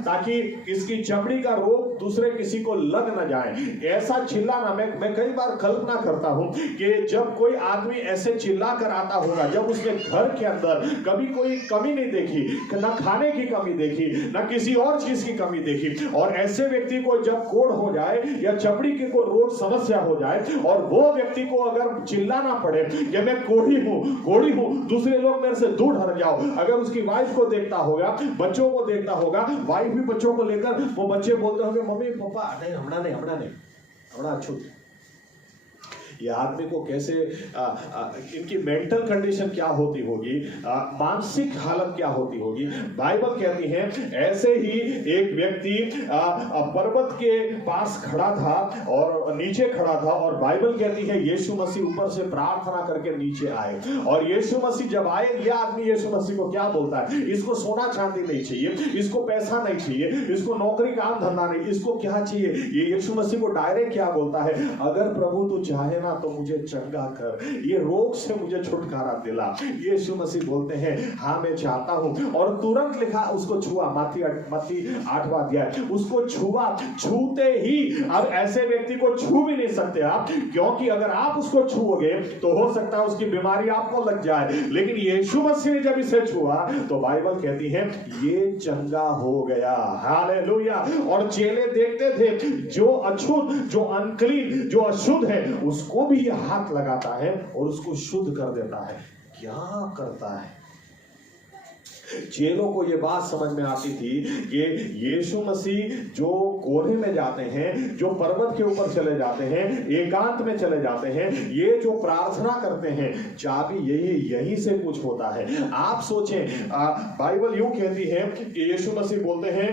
ताकि इसकी चमड़ी का रोग दूसरे किसी को लग न जाए। ऐसा चिल्लाना मैं कई बार कल्पना करता हूं कि जब कोई आदमी ऐसे चिल्ला कर आता होगा, जब उसने घर के अंदर कभी कोई कमी नहीं देखी, ना खाने की कमी देखी, ना किसी और चीज की कमी देखी, और ऐसे व्यक्ति को जब कोढ़ हो जाए या चमड़ी की कोई रोग समस्या हो जाए और वो व्यक्ति को अगर चिल्लाना पड़े कि मैं कोढ़ी हूं, दूसरे लोग मेरे से दूर हट जाओ। अगर उसकी वाइफ को देखता होगा, बच्चों को देखता होगा, वाइफ भी बच्चों को लेकर, वो बच्चे बोलते होंगे मम्मी पापा नहीं, हमारा छूट। यह आदमी को कैसे इनकी मेंटल कंडीशन क्या होती होगी, मानसिक हालत क्या होती होगी। बाइबल कहती है ऐसे ही एक व्यक्ति पर्वत के पास खड़ा था और नीचे खड़ा था, और बाइबल कहती है यीशु मसीह ऊपर से प्रार्थना करके नीचे आए, और यीशु मसीह जब आए, यह आदमी यीशु मसीह को क्या बोलता है, इसको सोना चांदी नहीं चाहिए, इसको पैसा नहीं चाहिए, इसको नौकरी काम धंधा नहीं, इसको क्या चाहिए। ये यीशु मसीह को डायरेक्ट क्या बोलता है, अगर प्रभु तू चाहे ना तो मुझे चंगा कर, ये रोग से मुझे छुटकारा दिला। यीशु मसीह बोलते हैं हाँ मैं चाहता हूं, और तुरंत लिखा उसको छुआ, मत्ती 8वां अध्याय, उसको छुआ। छूते ही, अब ऐसे व्यक्ति को छू भी नहीं सकते आप, क्योंकि अगर आप उसको छूओगे तो हो सकता है उसकी बीमारी आपको लग जाए, लेकिन यीशु मसीह ने जब इसे छुआ तो बाइबल कहती है ये चंगा हो गया। हालेलुया। और चेले देखते थे जो अछूत, जो अनक्लीन, जो अशुद्ध है, उसको भी हाथ लगाता है और उसको शुद्ध कर देता है। क्या करता है। चेलों को यह बात समझ में आती थी कि यीशु मसीह जो कोने में जाते हैं, जो पर्वत के ऊपर चले जाते हैं, एकांत में चले जाते हैं, ये जो प्रार्थना करते हैं, चाबी यही से कुछ होता है। आप सोचें, बाइबल यूं कहती है कि यीशु मसीह बोलते हैं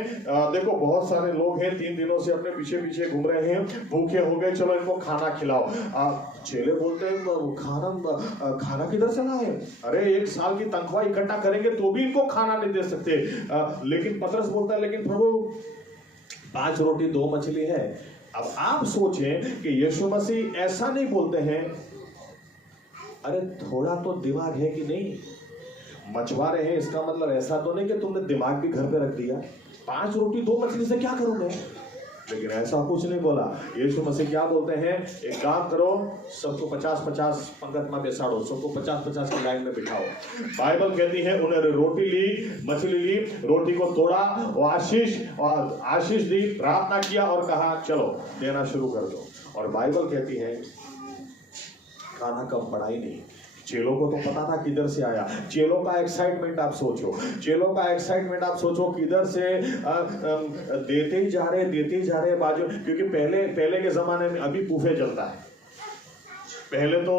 देखो बहुत सारे लोग हैं 3 दिनों से अपने पीछे पीछे घूम रहे हैं, भूखे हो गए, चलो इनको खाना खिलाओ। चेले बोलते हैं खाना किधर से लाए, अरे 1 साल की तनख्वाह इकट्ठा करेंगे तो भी इनको खाना नहीं दे सकते। लेकिन पतरस बोलता है लेकिन प्रभु 5 रोटी 2 मछली है। अब आप सोचें कि यीशु मसीह ऐसा नहीं बोलते हैं, अरे थोड़ा तो दिमाग है कि नहीं, मछुआरे हैं इसका मतलब ऐसा तो नहीं कि तुमने दिमाग भी घर पे रख दिया, 5 रोटी 2 मछली से क्या करोगे। लेकिन ऐसा कुछ नहीं बोला। यीशु मसीह क्या बोलते हैं, एक काम करो, सबको 50-50 पंगत में बेसाड़ो, सबको 50-50 की लाइन में बिठाओ। बाइबल कहती है उन्होंने रोटी ली, मछली ली, रोटी को तोड़ा, वो आशीष दी, प्रार्थना किया और कहा चलो देना शुरू कर दो। और बाइबल कहती है खाना कम पड़ा ही नहीं। चेलों को तो पता था किधर से आया। चेलों का एक्साइटमेंट आप सोचो, किधर से देते ही जा रहे बाजू, क्योंकि पहले के जमाने में, अभी बुफे चलता है, पहले तो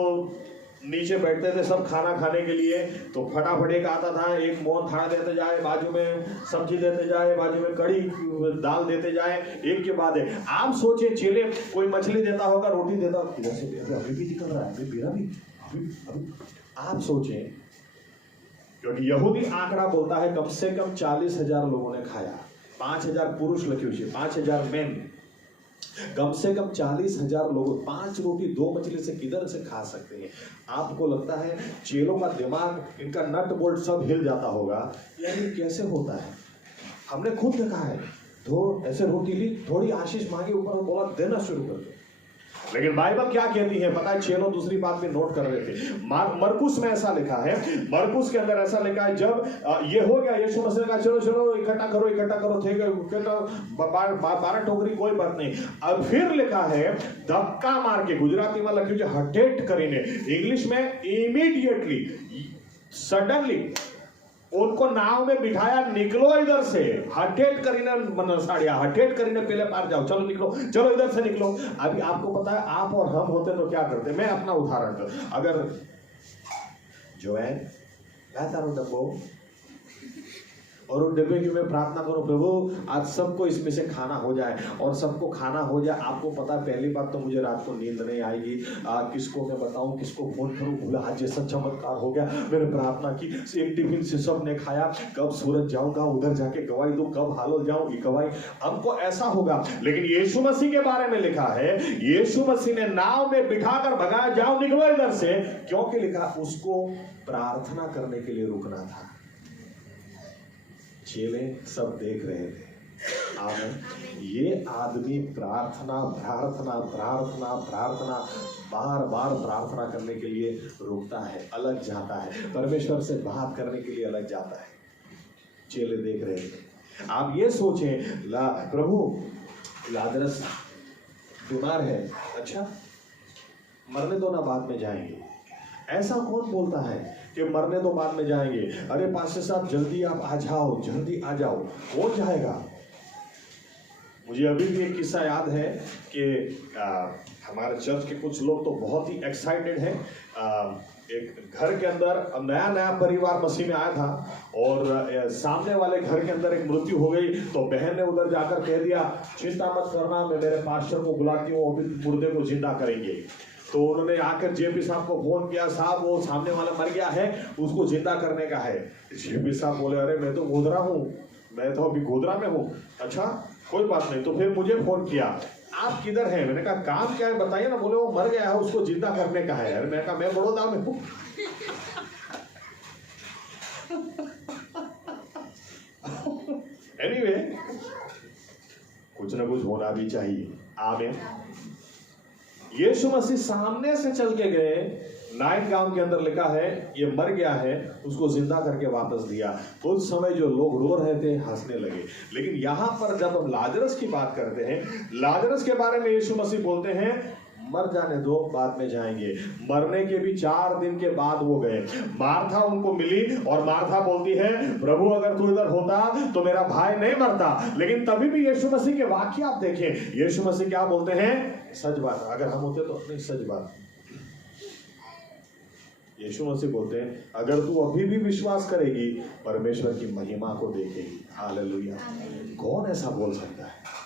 नीचे बैठते थे सब खाना खाने के लिए, तो फटाफट एक आता था, एक मोहन थाल देते जाए, बाजू में सब्जी देते जाए, बाजू में कड़ी दाल देते जाए, एक के बाद है। आप सोचिए चेले, कोई मछली देता होगा, रोटी देता, किधर से अभी भी निकल रहा है, मेरा भी अभी। आप सोचें, क्योंकि यहूदी आंकड़ा बोलता है कम से कम 40,000 लोगों ने खाया, 5,000 पुरुष लिखे हुए, 5,000 मैन, कम से कम 40,000 लोग 5 रोटी 2 मछली से किधर से खा सकते हैं। आपको लगता है चेलों का दिमाग, इनका नट बोल्ट सब हिल जाता होगा, यानी कैसे होता है। हमने खुद देखा है, ऐसे रोटी ली, थोड़ी आशीष मांगी ऊपर और बोला देना शुरू कर दो। लेकिन बाइबल क्या कहती है पता है, चेलों दूसरी बात भी नोट कर रहे थे। मरकुस में ऐसा लिखा है, मरकुस के अंदर ऐसा लिखा है, जब ये हो गया, यीशु मसीह ने कहा चलो इकट्ठा करो, थे 12 टोकरी, कोई बात नहीं। अब फिर लिखा है धक्का मार के, गुजराती में लखी है हटेट करीने, इंग्लिश में इमीडिएटली, सडनली उनको नाव में बिठाया, निकलो इधर से, हटेट करीने पहले पार जाओ, चलो निकलो, चलो इधर से निकलो। अभी आपको पता है आप और हम होते तो क्या करते। मैं अपना उदाहरण दूं, अगर जो है तारो डब्बो और उस डिब्बे की मैं प्रार्थना करूं, प्रभु आज सबको इसमें से खाना हो जाए, और सबको खाना हो जाए। आपको पता है पहली बात तो मुझे रात को नींद नहीं आएगी, किसको मैं बताऊं, किसको फोन करूं, बोला आज जैसा चमत्कार हो गया। मैंने प्रार्थना की, एक टिफिन से सब ने खाया, कब सूरज जाऊंगा उधर जाके गवाही दूं, कब हालोल जाऊं ये गवाही, हमको ऐसा होगा। लेकिन यीशु मसीह के बारे में लिखा है, यीशु मसीह ने नाव में बिठाकर भगाया, जाओ निकलो इधर से, क्योंकि लिखा उसको प्रार्थना करने के लिए रुकना था। चेले सब देख रहे थे। आमीन। ये आदमी प्रार्थना प्रार्थना प्रार्थना प्रार्थना बार बार प्रार्थना करने के लिए रुकता है, अलग जाता है, परमेश्वर से बात करने के लिए अलग जाता है। चेले देख रहे थे। आप ये सोचें, प्रभु लाजरस बीमार है, अच्छा मरने दो ना, बाद में जाएंगे। ऐसा कौन बोलता है कि मरने दो बाद में जाएंगे? अरे पास्टर साहब जल्दी आप आ जाओ, जल्दी आ जाओ, कौन जाएगा? मुझे अभी भी एक किस्सा याद है कि हमारे चर्च के कुछ लोग तो बहुत ही एक्साइटेड हैं। एक घर के अंदर नया नया परिवार मसीह में आया था, और सामने वाले घर के अंदर एक मृत्यु हो गई, तो बहन ने उधर जाकर कह दिया, चिंता मत करना, मैं मेरे पास्टर को बुलाती हूँ, अभी मुर्दे को जिंदा करेंगे। तो उन्होंने आकर जेपी साहब को फोन किया, साहब वो सामने वाला मर गया है, उसको जिंदा करने का है। जेपी साहब बोले, अरे मैं तो गोधरा हूँ, मैं तो अभी गोधरा में हूँ। अच्छा कोई बात नहीं। तो फिर मुझे फोन किया, आप किधर हैं? मैंने कहा काम क्या है बताइए ना। बोले वो मर गया है, उसको जिंदा करने का है। अरे मैंने कहा मैं बड़ौदा में हूँ। एनीवे कुछ ना कुछ होना भी चाहिए। आमीन। यीशु मसीह सामने से चल के गए, नाइन गांव के अंदर लिखा है ये मर गया है, उसको जिंदा करके वापस दिया। कुछ समय जो लोग रो रहे थे हंसने लगे। लेकिन यहां पर जब हम लाजरस की बात करते हैं, लाजरस के बारे में यीशु मसीह बोलते हैं मर जाने दो, बाद में जाएंगे। मरने के भी 4 दिन के बाद वो गए। मार्था उनको मिली, और मार्था बोलती है, प्रभु अगर तू इधर होता तो मेरा भाई नहीं मरता। लेकिन तभी भी यीशु मसीह के वाक्य आप देखें, यीशु मसीह क्या बोलते हैं? सच बात। अगर हम होते तो नहीं, सच बात। यीशु मसीह बोलते हैं अगर तू अभी भी विश्वास करेगी, परमेश्वर की महिमा को देखेगी। हालेलुया। कौन ऐसा बोल सकता है?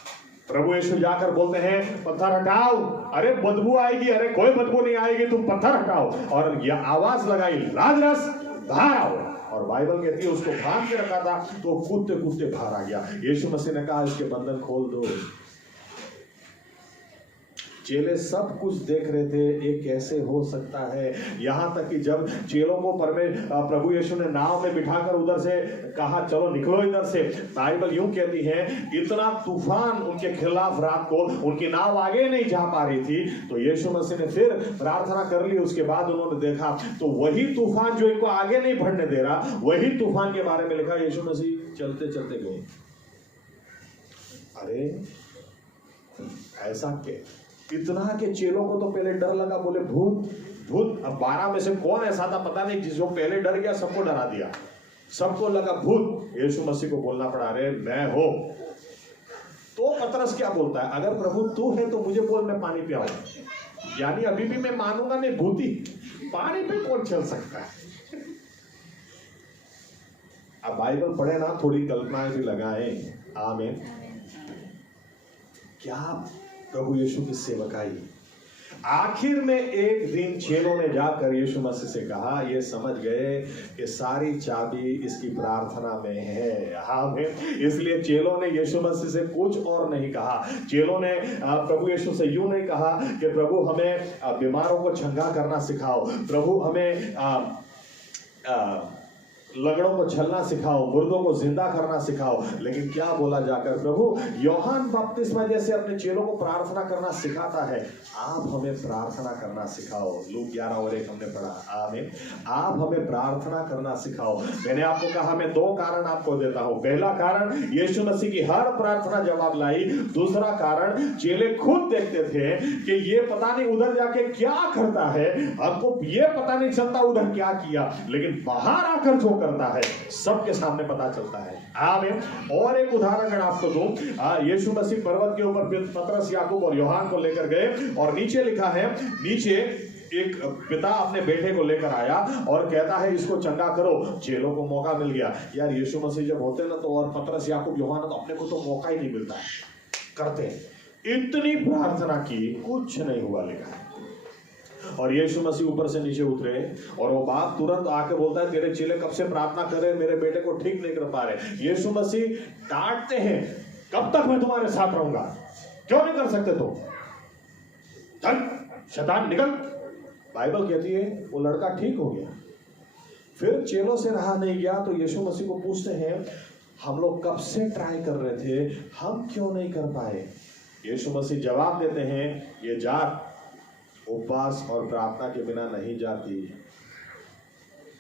प्रभु यीशु जाकर बोलते हैं पत्थर हटाओ। अरे बदबू आएगी, अरे कोई बदबू नहीं आएगी, तुम पत्थर हटाओ। और यह आवाज लगाई, लाजरस बाहर आओ। और बाइबल कहती है उसको बांध के रखा था, तो कूदते कूदते बाहर आ गया। यीशु मसीह ने कहा इसके बंधन खोल दो। चेले सब कुछ देख रहे थे, ये कैसे हो सकता है। यहां तक कि जब चेलों को प्रभु यीशु ने नाव में बिठाकर उधर से कहा चलो निकलो इधर से, बाइबल यूं कहती है इतना तूफान उनके खिलाफ रात को, उनकी नाव आगे नहीं जा पा रही थी। तो यीशु मसीह ने फिर प्रार्थना कर ली। उसके बाद उन्होंने देखा तो वही तूफान जो इनको आगे नहीं बढ़ने दे रहा, वही तूफान के बारे में लिखा। यीशु मसीह चलते चलते गए। अरे ऐसा क्या? इतना के चेलों को तो पहले डर लगा, बोले भूत भूत। अब 12 में से कौन ऐसा था पता नहीं, जिसको पहले डर गया सबको डरा दिया, सबको लगा भूत। यीशु मसीह को बोलना पड़ा, अरे मैं हो। तो पतरस क्या बोलता है, अगर प्रभु तू है तो मुझे बोल, मैं पानी पियाऊं। यानी अभी भी मैं मानूंगा नहीं, भूती पानी पे कौन चल सकता है। अब बाइबल पढ़े ना, थोड़ी कल्पनाएं भी लगाएं। आमीन। क्या प्रभु यीशु की सेवकाई। आखिर में एक दिन चेलों ने जाकर यीशु मसीह से कहा, ये समझ गए कि सारी चाबी इसकी प्रार्थना में है। आमीन। इसलिए चेलों ने यीशु मसीह से कुछ और नहीं कहा। चेलों ने प्रभु यीशु से यूं नहीं कहा कि प्रभु हमें बीमारों को चंगा करना सिखाओ, प्रभु हमें लंगड़ों को छलना सिखाओ, मुर्दों को जिंदा करना सिखाओ। लेकिन क्या बोला जाकर, प्रभु यूहन्ना बपतिस्मा जैसे अपने चेलों को प्रार्थना करना सिखाता है, आप हमें प्रार्थना करना सिखाओ। लूक 11:1 हमने पढ़ा। आमीन। आप हमें प्रार्थना करना सिखाओ। मैंने आपको कहा, मैं 2 कारण आपको देता हूं। पहला कारण यीशु मसीह की हर प्रार्थना जवाब लाई। दूसरा कारण चेले खुद देखते थे कि ये पता नहीं उधर जाके क्या करता है, आपको ये पता नहीं चलता उधर क्या किया, लेकिन बाहर आकर जो करता है सबके सामने पता चलता है। आमीन। और एक उदाहरण मैं आपको दूं, यीशु मसीह पर्वत के ऊपर पतरस, याकूब और यूहन्ना को लेकर गए, और नीचे लिखा है, नीचे एक पिता अपने बेटे को लेकर आया और कहता है इसको चंगा करो, चेलों को मौका मिल गया। यार यीशु मसीह जब होते ना तो और पतरस याकूब यूहन्ना तो अपने को तो मौका ही नहीं मिलता है, करते हैं। इतनी प्रार्थना की, कुछ नहीं हुआ लिखा है। और यीशु मसीह ऊपर से नीचे उतरे और वो बाप तुरंत आके बोलता है तेरे चेले कब से प्रार्थना कर रहे, मेरे बेटे को ठीक नहीं कर पा रहे। यीशु मसीह डांटते हैं, कब तक मैं तुम्हारे साथ रहूंगा, क्यों नहीं कर सकते तुम, चल शैतान निकल। बाइबल कहती है वो लड़का ठीक हो गया। फिर चेलों से रहा नहीं गया तो यीशु मसीह को पूछते हैं हम लोग कब से ट्राई कर रहे थे, हम क्यों नहीं कर पाए। यीशु मसीह जवाब देते हैं ये जात उपवास और प्रार्थना के बिना नहीं जाती।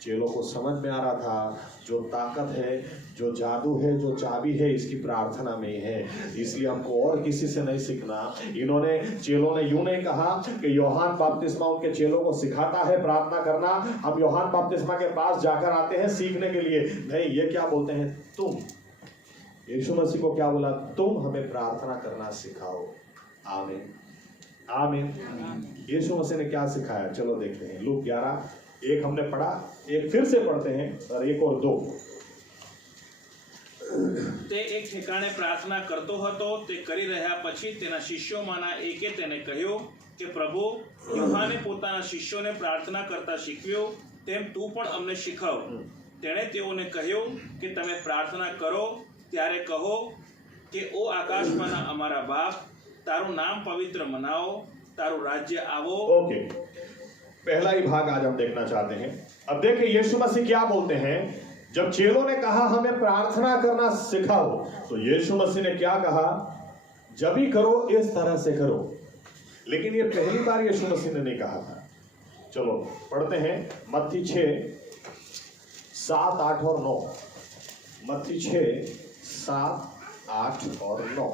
चेलों को समझ में आ रहा था जो ताकत है, जो जादू है, जो चाबी है इसकी प्रार्थना में ही है, इसलिए हमको और किसी से नहीं सीखना। चेलों ने यूं नहीं कहा कि यूहन्ना बपतिस्मा उनके चेलों को सिखाता है प्रार्थना करना, हम यूहन्ना बपतिस्मा के पास जाकर आते हैं सीखने के लिए। नहीं, ये क्या बोलते हैं, तुम यीशु मसीह को क्या बोला, तुम हमें प्रार्थना करना सिखाओ। आमीन आमीन। यीशु मसीह ने क्या सिखाया, चलो देखते हैं। लूक 11 एक हमने पढ़ा, एक फिर से पढ़ते हैं और एक और 2। તે એક ઠેકાણે પ્રાર્થના કરતો હતો, તે કરી રહ્યા પછી તેના શિષ્યોમાંના એકે તેને કહ્યું કે પ્રભુ, યુહાને પોતાના શિષ્યોને પ્રાર્થના કરતા શીખવ્યું તેમ તું પણ અમને શીખવ। તેણે તેઓને કહ્યું કે તમે પ્રાર્થના કરો ત્યારે કહો કે ओ આકાશમાંના અમારા બાપ, તારું નામ પવિત્ર મનાવો, તારું રાજ્ય આવો। ओके, पहला ही भाग आज हम देखना चाहते हैं। अब देखिए यीशु मसीह क्या बोलते हैं। जब चेलों ने कहा हमें प्रार्थना करना सिखाओ, तो यीशु मसीह ने क्या कहा, जब भी करो इस तरह से करो। लेकिन ये पहली बार यीशु मसीह ने नहीं कहा था। चलो पढ़ते हैं मत्ती 6:7, 8 और 9। मत्ती 6:7, 8 और 9।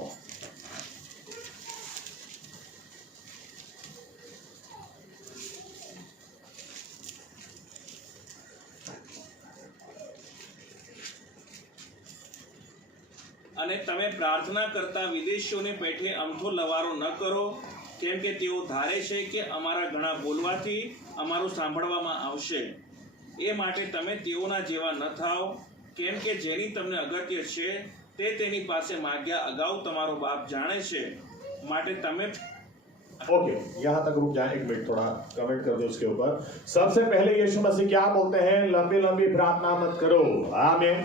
અને તમે પ્રાર્થના કરતા વિદેશીઓને પેઠે અમથો લવારો ન કરો, કેમ કે તેઓ ધારે છે કે અમારા ઘણા બોલવાથી અમારું સાંભળવામાં આવશે। એ માટે તમે તેઓના જેવા ન થાઓ, કેમ કે જેની તમને અગત્ય છે તે તેની પાસે માગ્યા અગાઉ તમારો બાપ જાણે છે। માટે તમે ओके, यहां तक रुक जाए, एक मिनट थोड़ा कमेंट कर दो उसके ऊपर। सबसे पहले यीशु मसीह क्या बोलते हैं, लंबी लंबी प्रार्थना मत करो। आमीन।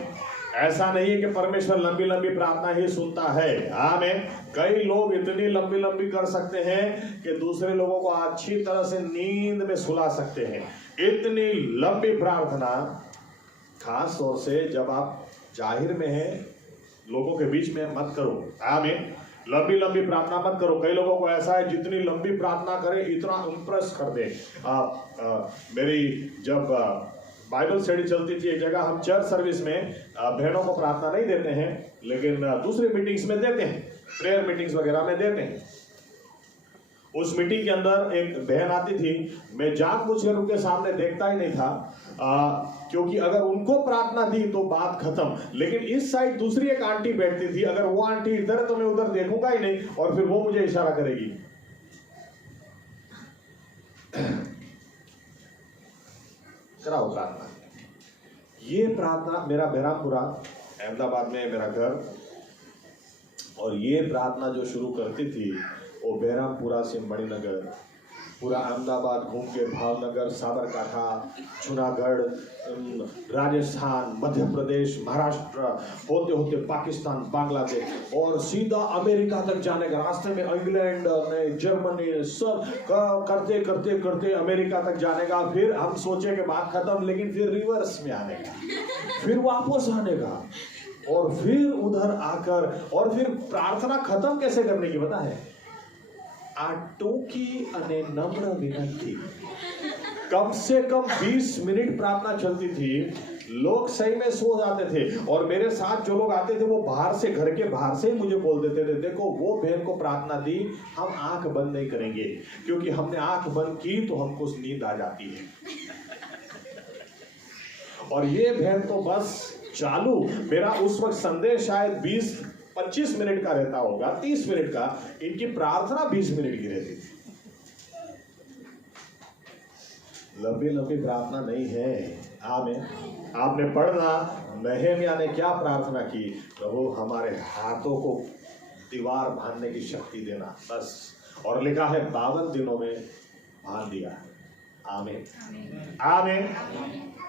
ऐसा नहीं है कि परमेश्वर लंबी लंबी प्रार्थना ही सुनता है। आमीन। कई लोग इतनी लंबी लंबी कर सकते हैं कि दूसरे लोगों को अच्छी तरह से नींद में सुला सकते हैं। इतनी लंबी प्रार्थना खास तौर से जब आप जाहिर में हैं, लोगों के बीच में मत करो। आमीन। लंबी लंबी प्रार्थना मत करो। कई लोगों को ऐसा है जितनी लंबी प्रार्थना करे इतना इम्प्रेस कर दे। मेरी जब बाइबल स्टडी चलती थी एक जगह, हम चर्च सर्विस में बहनों को प्रार्थना नहीं देते हैं, लेकिन दूसरी मीटिंग्स में देते हैं, प्रेयर मीटिंग्स वगैरह में देते हैं। उस मीटिंग के अंदर एक बहन आती थी, मैं जानबूझकर उनके सामने देखता ही नहीं था, क्योंकि अगर उनको प्रार्थना दी तो बात खत्म। लेकिन इस साइड दूसरी एक आंटी बैठती थी, अगर वो आंटी इधर है तो मैं उधर देखूंगा ही नहीं, और फिर वो मुझे इशारा करेगी। कराओ प्रार्थना। ये प्रार्थना, मेरा बहरामपुरा अहमदाबाद में मेरा घर, और ये प्रार्थना जो शुरू करती थी वो बहरामपुरा से मणिनगर, पूरा अहमदाबाद घूम के भावनगर, साबरकांठा, जूनागढ़, राजस्थान, मध्य प्रदेश, महाराष्ट्र होते होते पाकिस्तान, बांग्लादेश और सीधा अमेरिका तक जाने का रास्ते में इंग्लैंड में, जर्मनी, सब करते करते करते अमेरिका तक जाने का। फिर हम सोचे कि बात खत्म, लेकिन फिर रिवर्स में आने का, फिर वापस आने का, और फिर उधर आकर, और फिर प्रार्थना खत्म कैसे करने की पता है, आटोकी अने नम्र विनती। कम से कम 20 मिनट प्रार्थना चलती थी, लोग सही में सो जाते थे, और मेरे साथ जो लोग आते थे वो बाहर से, घर के बाहर से ही मुझे बोल देते थे, देखो वो बहन को प्रार्थना दी, हम आंख बंद नहीं करेंगे, क्योंकि हमने आंख बंद की तो हमको नींद आ जाती है। और ये बहन तो बस चालू। मेरा उस वक्त संदेश शायद 20-25 मिनट का रहता होगा, 30 मिनट का, इनकी प्रार्थना 20 मिनट की रहती थी। लंबी लंबी प्रार्थना नहीं है। आमीन। आपने पढ़ना नहम्याह ने क्या प्रार्थना की, प्रभु हमारे हाथों को दीवार बांधने की शक्ति देना, बस। और लिखा है 52 दिनों में बांध दिया। आमीन आमीन।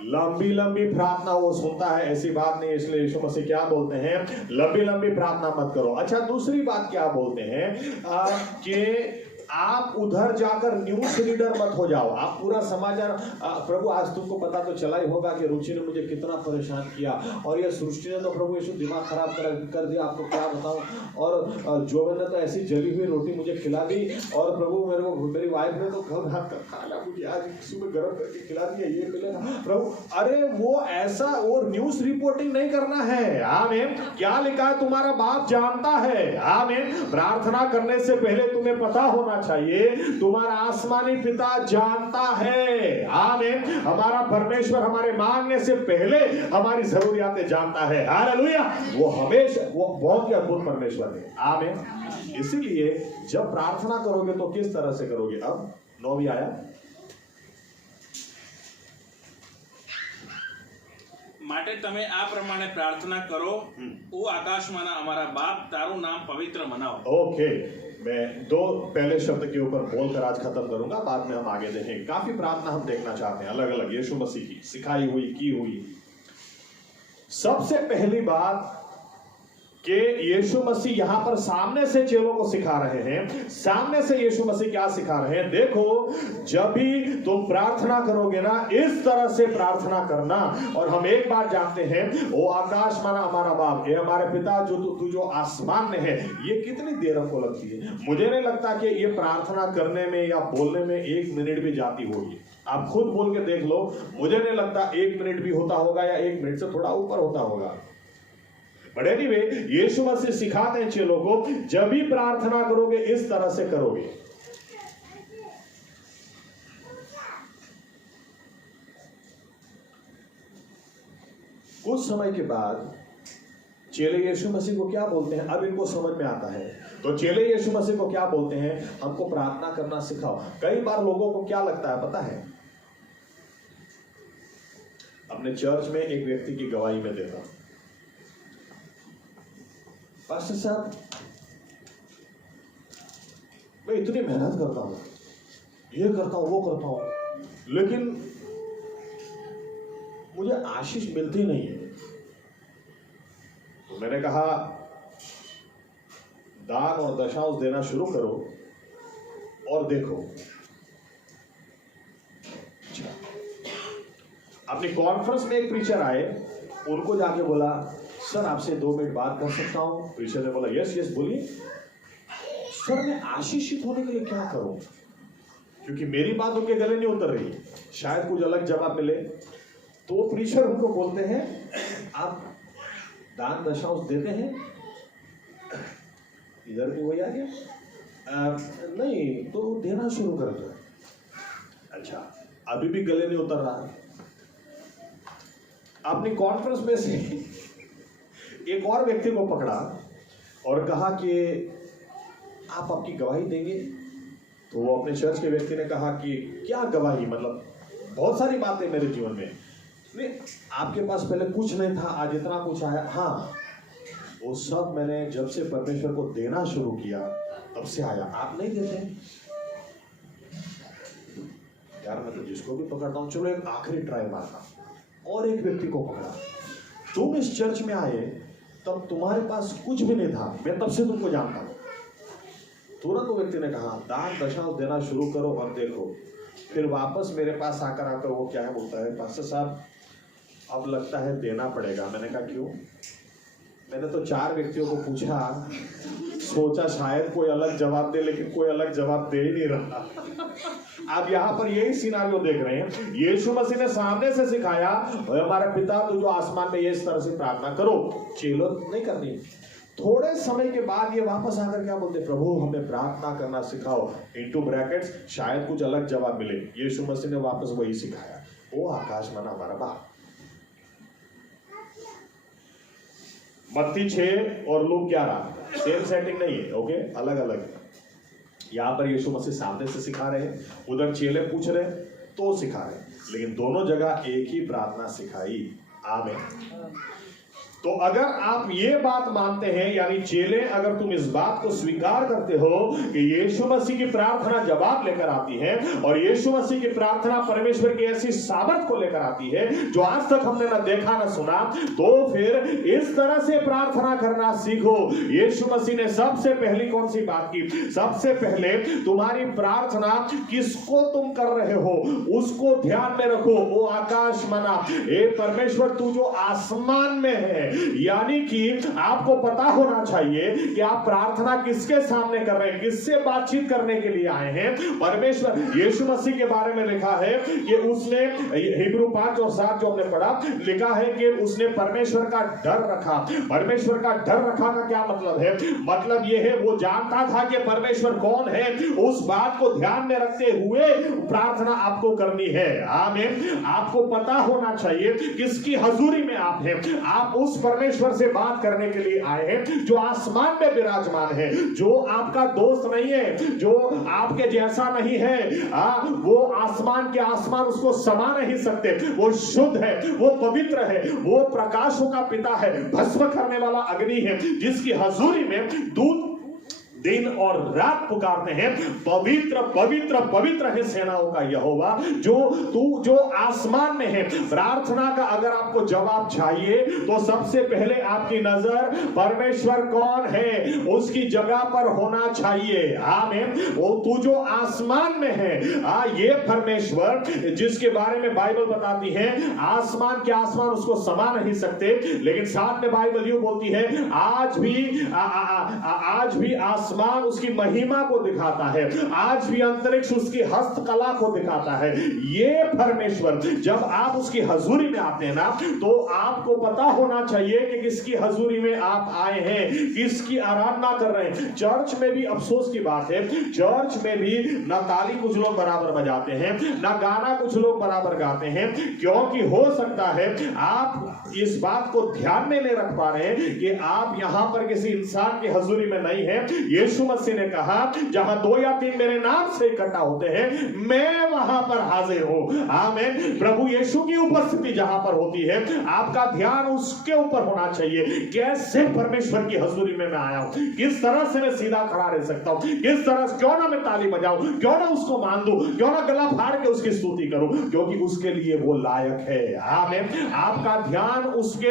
लंबी लंबी प्रार्थना वो सुनता है, ऐसी बात नहीं। इसलिए यीशु मसीह क्या बोलते हैं, लंबी लंबी प्रार्थना मत करो। अच्छा, दूसरी बात क्या बोलते हैं कि आप उधर जाकर न्यूज रीडर मत हो जाओ। आप पूरा समाचार, प्रभु आज तुमको पता तो चला ही होगा कि रुचि ने मुझे कितना परेशान किया, और ये सृष्टि ने तो प्रभु यीशु दिमाग खराब कर दिया, आपको क्या बताऊं। और जोबन ने तो ऐसी जली हुई रोटी मुझे खिला दी, और प्रभु मेरी वाइफ ने तो कल रात का खाना मुझे आज सुबह गर्म करके खिला दिया, ये मिलेगा प्रभु। अरे वो ऐसा, वो न्यूज रिपोर्टिंग नहीं करना है। आमीन। क्या लिखा है, तुम्हारा बाप जानता है। आमीन। प्रार्थना करने से पहले तुम्हें पता होना चाहिए, तुम्हारा आसमानी पिता जानता है। आमीन। हमारा परमेश्वर हमारे मांगने से पहले हमारी जरूरियातें जानता है। हालेलुया। वो हमेशा, वो बहुत ही अद्भुत परमेश्वर है। आमीन। इसीलिए जब प्रार्थना करोगे तो किस तरह से करोगे। अब 9वीं आया, માટે તમે આ પ્રમાણે પ્રાર્થના કરો, ઓ આકાશમાંના અમારા બાપ, તારું નામ પવિત્ર મનાવો। ओके, मैं 2 पहले शब्द के ऊपर बोलकर आज खत्म करूंगा, बाद में हम आगे देखेंगे। काफी प्रार्थना हम देखना चाहते हैं अलग अलग यीशु मसीह की सिखाई हुई, की हुई। सबसे पहली बात कि यीशु मसीह यहां पर सामने से चेलों को सिखा रहे हैं। सामने से यीशु मसीह क्या सिखा रहे हैं, देखो, जब भी तुम प्रार्थना करोगे ना, इस तरह से प्रार्थना करना। और हम एक बात जानते हैं, ओ आकाश माना हमारा बाप, ये हमारे पिता जो तू जो आसमान में है। ये कितनी देर हमको लगती है, मुझे नहीं लगता कि ये प्रार्थना करने में या बोलने में 1 मिनट भी जाती होगी। आप खुद बोल के देख लो, मुझे नहीं लगता 1 मिनट भी होता होगा, या 1 मिनट से थोड़ा ऊपर होता होगा। बट एनीवे, यीशु मसीह सिखाते हैं चेलों को, जब भी प्रार्थना करोगे इस तरह से करोगे। कुछ समय के बाद चेले यीशु मसीह को क्या बोलते हैं, अब इनको समझ में आता है। तो चेले यीशु मसीह को क्या बोलते हैं, हमको प्रार्थना करना सिखाओ। कई बार लोगों को क्या लगता है पता है, अपने चर्च में एक व्यक्ति की गवाही में देता हूं, पास्टर साहब मैं इतनी मेहनत करता हूं, ये करता हूं, वो करता हूं, लेकिन मुझे आशीष मिलती नहीं है। तो मैंने कहा, दान और दशांश देना शुरू करो और देखो। अपनी कॉन्फ्रेंस में एक प्रीचर आए, उनको जाके बोला, सर आपसे 2 मिनट बात कर सकता हूं। प्रीचर ने बोला, यस यस बोलिए। सर मैं आशीषित होने के लिए क्या करूं, क्योंकि मेरी बात उनके गले नहीं उतर रही, शायद कुछ अलग जवाब मिले। तो प्रीचर उनको बोलते हैं, आप दान दशांश देते हैं? इधर भी वही आ गया, नहीं तो देना शुरू कर दो। अच्छा, अभी भी गले नहीं उतर रहा। अपनी कॉन्फ्रेंस में से एक और व्यक्ति को पकड़ा और कहा कि आप आपकी गवाही देंगे। तो वो अपने चर्च के व्यक्ति ने कहा कि क्या गवाही, मतलब बहुत सारी बातें मेरे जीवन में, नहीं आपके पास पहले कुछ नहीं था, आज इतना कुछ आया। हाँ, वो सब मैंने जब से परमेश्वर को देना शुरू किया तब से आया। आप नहीं देते यार, मैं तो जिसको भी पकड़ता हूं, चलो एक आखिरी ट्राई मारता। और एक व्यक्ति को पकड़ा, तुम इस चर्च में आए तब तुम्हारे पास कुछ भी नहीं था, मैं तब से तुमको जानता हूं। तुरंत वो व्यक्ति ने कहा, दान दशांश देना शुरू करो और देखो। फिर वापस मेरे पास आकर वो क्या है बोलता है, पास्टर साहब अब लगता है देना पड़ेगा। मैंने कहा क्यों? मैंने तो 4 व्यक्तियों को पूछा, सोचा शायद कोई अलग जवाब दे, लेकिन कोई अलग जवाब दे ही नहीं रहा। आप यहाँ पर यही सिनारियो देख रहे हैं। यीशु मसीह ने सामने से सिखाया, हमारे पिता तू जो आसमान में, ये इस तरह से प्रार्थना करो। चेलो नहीं करनी। थोड़े समय के बाद ये वापस आकर क्या बोलते, प्रभु हमें प्रार्थना करना सिखाओ, इनटू ब्रैकेट्स शायद कुछ अलग जवाब मिले। यीशु मसीह ने वापस वही सिखाया, वो आकाश माना हमारा बाप। मत्ती 6 और लूक 11 सेम सेटिंग नहीं है, ओके, अलग अलग। यहां पर यीशु मसीह सामने से सिखा रहे हैं, उधर चेले पूछ रहे, तो सिखा रहे हैं, लेकिन दोनों जगह एक ही प्रार्थना सिखाई। आमीन। तो अगर आप ये बात मानते हैं, यानी चेले, अगर तुम इस बात को स्वीकार करते हो कि यीशु मसीह की प्रार्थना जवाब लेकर आती है और यीशु मसीह की प्रार्थना परमेश्वर की ऐसी सामर्थ को लेकर आती है जो आज तक हमने न देखा न सुना, तो फिर इस तरह से प्रार्थना करना सीखो। यीशु मसीह ने सबसे पहली कौन सी बात की? सबसे पहले तुम्हारी प्रार्थना किसको तुम कर रहे हो उसको ध्यान में रखो। ओ आकाश मना, ए परमेश्वर तू जो आसमान में है, यानी कि आपको पता होना चाहिए कि आप प्रार्थना किसके सामने कर रहे हैं, किससे बातचीत करने के लिए आए हैं। परमेश्वर, यीशु मसीह के बारे में लिखा है कि उसने, हिब्रू 5 और 7 जो हमने पढ़ा, लिखा है कि उसने परमेश्वर का डर रखा। परमेश्वर का डर रखा का क्या मतलब है? मतलब यह है वो जानता था कि परमेश्वर कौन है, उस बात को ध्यान में रखते हुए प्रार्थना आपको करनी है। आमीन। आपको पता होना चाहिए किसकी हजूरी में आप हैं। आप उस परमेश्वर से बात करने के लिए आए हैं जो आसमान में विराजमान है, जो आपका दोस्त नहीं है, जो आपके जैसा नहीं है। वो आसमान के आसमान उसको समा नहीं सकते। वो शुद्ध है, वो पवित्र है, वो प्रकाशों का पिता है, भस्म करने वाला अग्नि है, जिसकी हजूरी में दूत दिन और रात पुकारते हैं, पवित्र पवित्र पवित्र है सेनाओं का यहोवा, जो आसमान में है। प्रार्थना का अगर आपको जवाब चाहिए तो सबसे पहले आपकी नजर परमेश्वर कौन है उसकी जगह पर होना चाहिए। आमीन। वो तू जो आसमान में है, ये परमेश्वर जिसके बारे में बाइबल बताती है आसमान के आसमान उसको समा नहीं सकते, लेकिन साथ में बाइबल यूं बोलती है आज भी आसमान उसकी महिमा को दिखाता है, आज भी अंतरिक्ष उसकी हस्तकला को दिखाता है। ये परमेश्वर, जब आप उसकी हजूरी में आते हैं ना, तो आपको पता होना चाहिए कि किसकी हजूरी में आप आए हैं, किसकी आराधना कर रहे हैं। चर्च में भी अफसोस की बात है, चर्च में भी ना ताली कुछ लोग बराबर बजाते हैं, ना गाना कुछ लोग बराबर गाते हैं, क्योंकि हो सकता है आप इस बात को ध्यान में नहीं रख पा रहे हैं कि आप यहां पर किसी इंसान की हजूरी में नहीं है। यीशु मसीह ने कहा जहां 2 या 3 मेरे नाम से इकट्ठा होते हैं मैं वहां पर हाजिर हूं। आमीन। प्रभु यीशु की उपस्थिति जहां पर होती है आपका ध्यान उसके ऊपर होना चाहिए। कैसे परमेश्वर की हजूरी में मैं आया हूं, किस तरह से मैं सीधा खड़ा रह सकता हूं, किस तरह से, क्यों ना मैं ताली बजाऊं, क्यों ना उसको मान दूं, क्यों ना गला फाड़ के उसकी स्तुति करूं, क्योंकि उसके लिए वो लायक है। आमीन। आपका ध्यान उसके,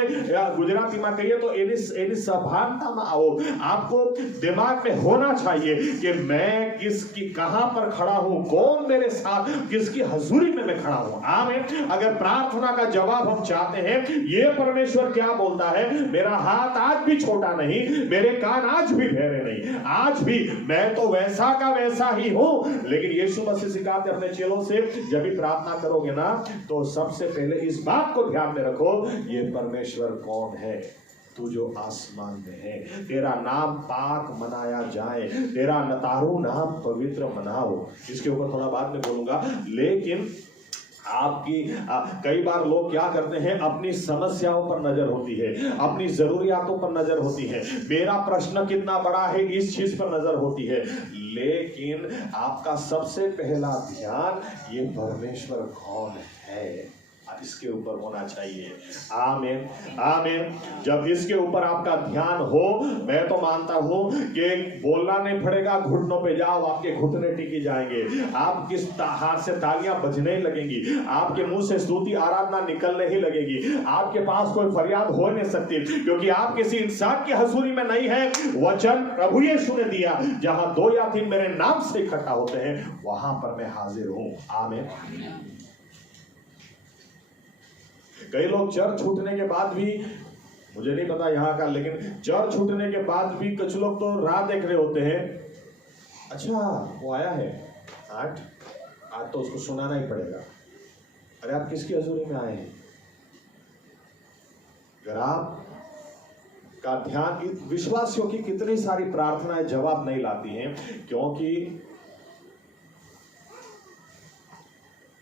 गुजराती में कहिए तो एनी सभानता में आओ। आपको दिमाग में होना चाहिए कि मैं किसकी, कहां पर खड़ा हूं, कौन मेरे साथ, किसकी हजूरी में मैं खड़ा हूं। आमीन। अगर प्रार्थना का जवाब हम चाहते हैं, ये परमेश्वर क्या बोलता है, मेरा हाथ आज भी छोटा नहीं, मेरे कान आज भी बहरे नहीं, आज भी मैं तो वैसा का वैसा ही हूं। लेकिन यीशु मसीह सिखाते अपने चेलों से, जब भी प्रार्थना करोगे ना तो सबसे पहले इस बात को ध्यान में रखो, ये परमेश्वर कौन है, तू जो आसमान में है, तेरा नाम पाक मनाया जाए, तेरा नतारू नाम पवित्र मनाओ। इसके ऊपर थोड़ा बाद में बोलूंगा, लेकिन आपकी कई बार लोग क्या करते हैं, अपनी समस्याओं पर नजर होती है, अपनी जरूरियातों पर नजर होती है, मेरा प्रश्न कितना बड़ा है इस चीज पर नजर होती है, लेकिन आपका सबसे पहला ध्यान ये परमेश्वर कौन है इसके ऊपर होना चाहिए। आमीन। आमीन। जब इसके ऊपर आपका ध्यान हो, मैं तो मानता हूं कि बोलना नहीं पड़ेगा, घुटनों पे जाओ, आपके घुटने टिकी जाएंगे, आप किस हाथ से तालियां बजने लगेंगी, आपके मुंह से स्तुति आराधना निकलने ही लगेगी, आपके पास कोई फरियाद हो नहीं सकती, क्योंकि आप किसी इंसान की हजूरी में नहीं है। वचन प्रभु यीशु ने दिया, जहां 2 या 3 मेरे नाम से इकट्ठा होते हैं वहां पर मैं हाजिर हूं। आमीन। कई लोग चर्च छूटने के बाद भी, मुझे नहीं पता यहाँ का, लेकिन चर्च छूटने के बाद भी कुछ लोग तो राह देख रहे होते हैं, अच्छा वो आया है आज तो उसको सुनाना ही पड़ेगा। अरे आप किसकी हजूरी में आए हैं? अगर आप का ध्यान, विश्वासियों की कितनी सारी प्रार्थनाएं जवाब नहीं लाती हैं, क्योंकि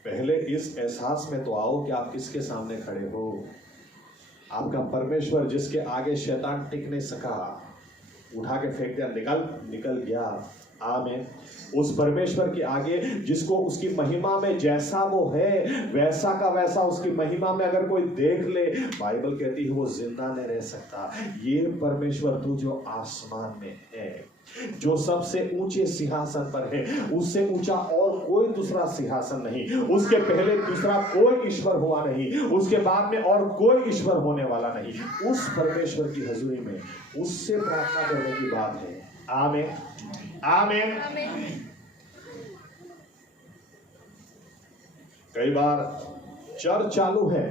पहले इस एहसास में तो आओ कि आप किसके सामने खड़े हो। आपका परमेश्वर जिसके आगे शैतान टिक नहीं सका, उठा के फेंक दिया, निकल गया, आमीन। उस परमेश्वर के आगे जिसको उसकी महिमा में जैसा वो है वैसा का वैसा उसकी महिमा में अगर कोई देख ले, बाइबल कहती है वो जिंदा नहीं रह सकता। ये परमेश्वर तू जो आसमान में है, जो सबसे ऊंचे सिंहासन पर है, उससे ऊंचा और कोई दूसरा सिंहासन नहीं, उसके पहले दूसरा कोई ईश्वर हुआ नहीं, उसके बाद में और कोई ईश्वर होने वाला नहीं। उस परमेश्वर की हजूरी में उससे प्रार्थना करने की बात है। आमीन आमीन। कई बार चर्च चालू है,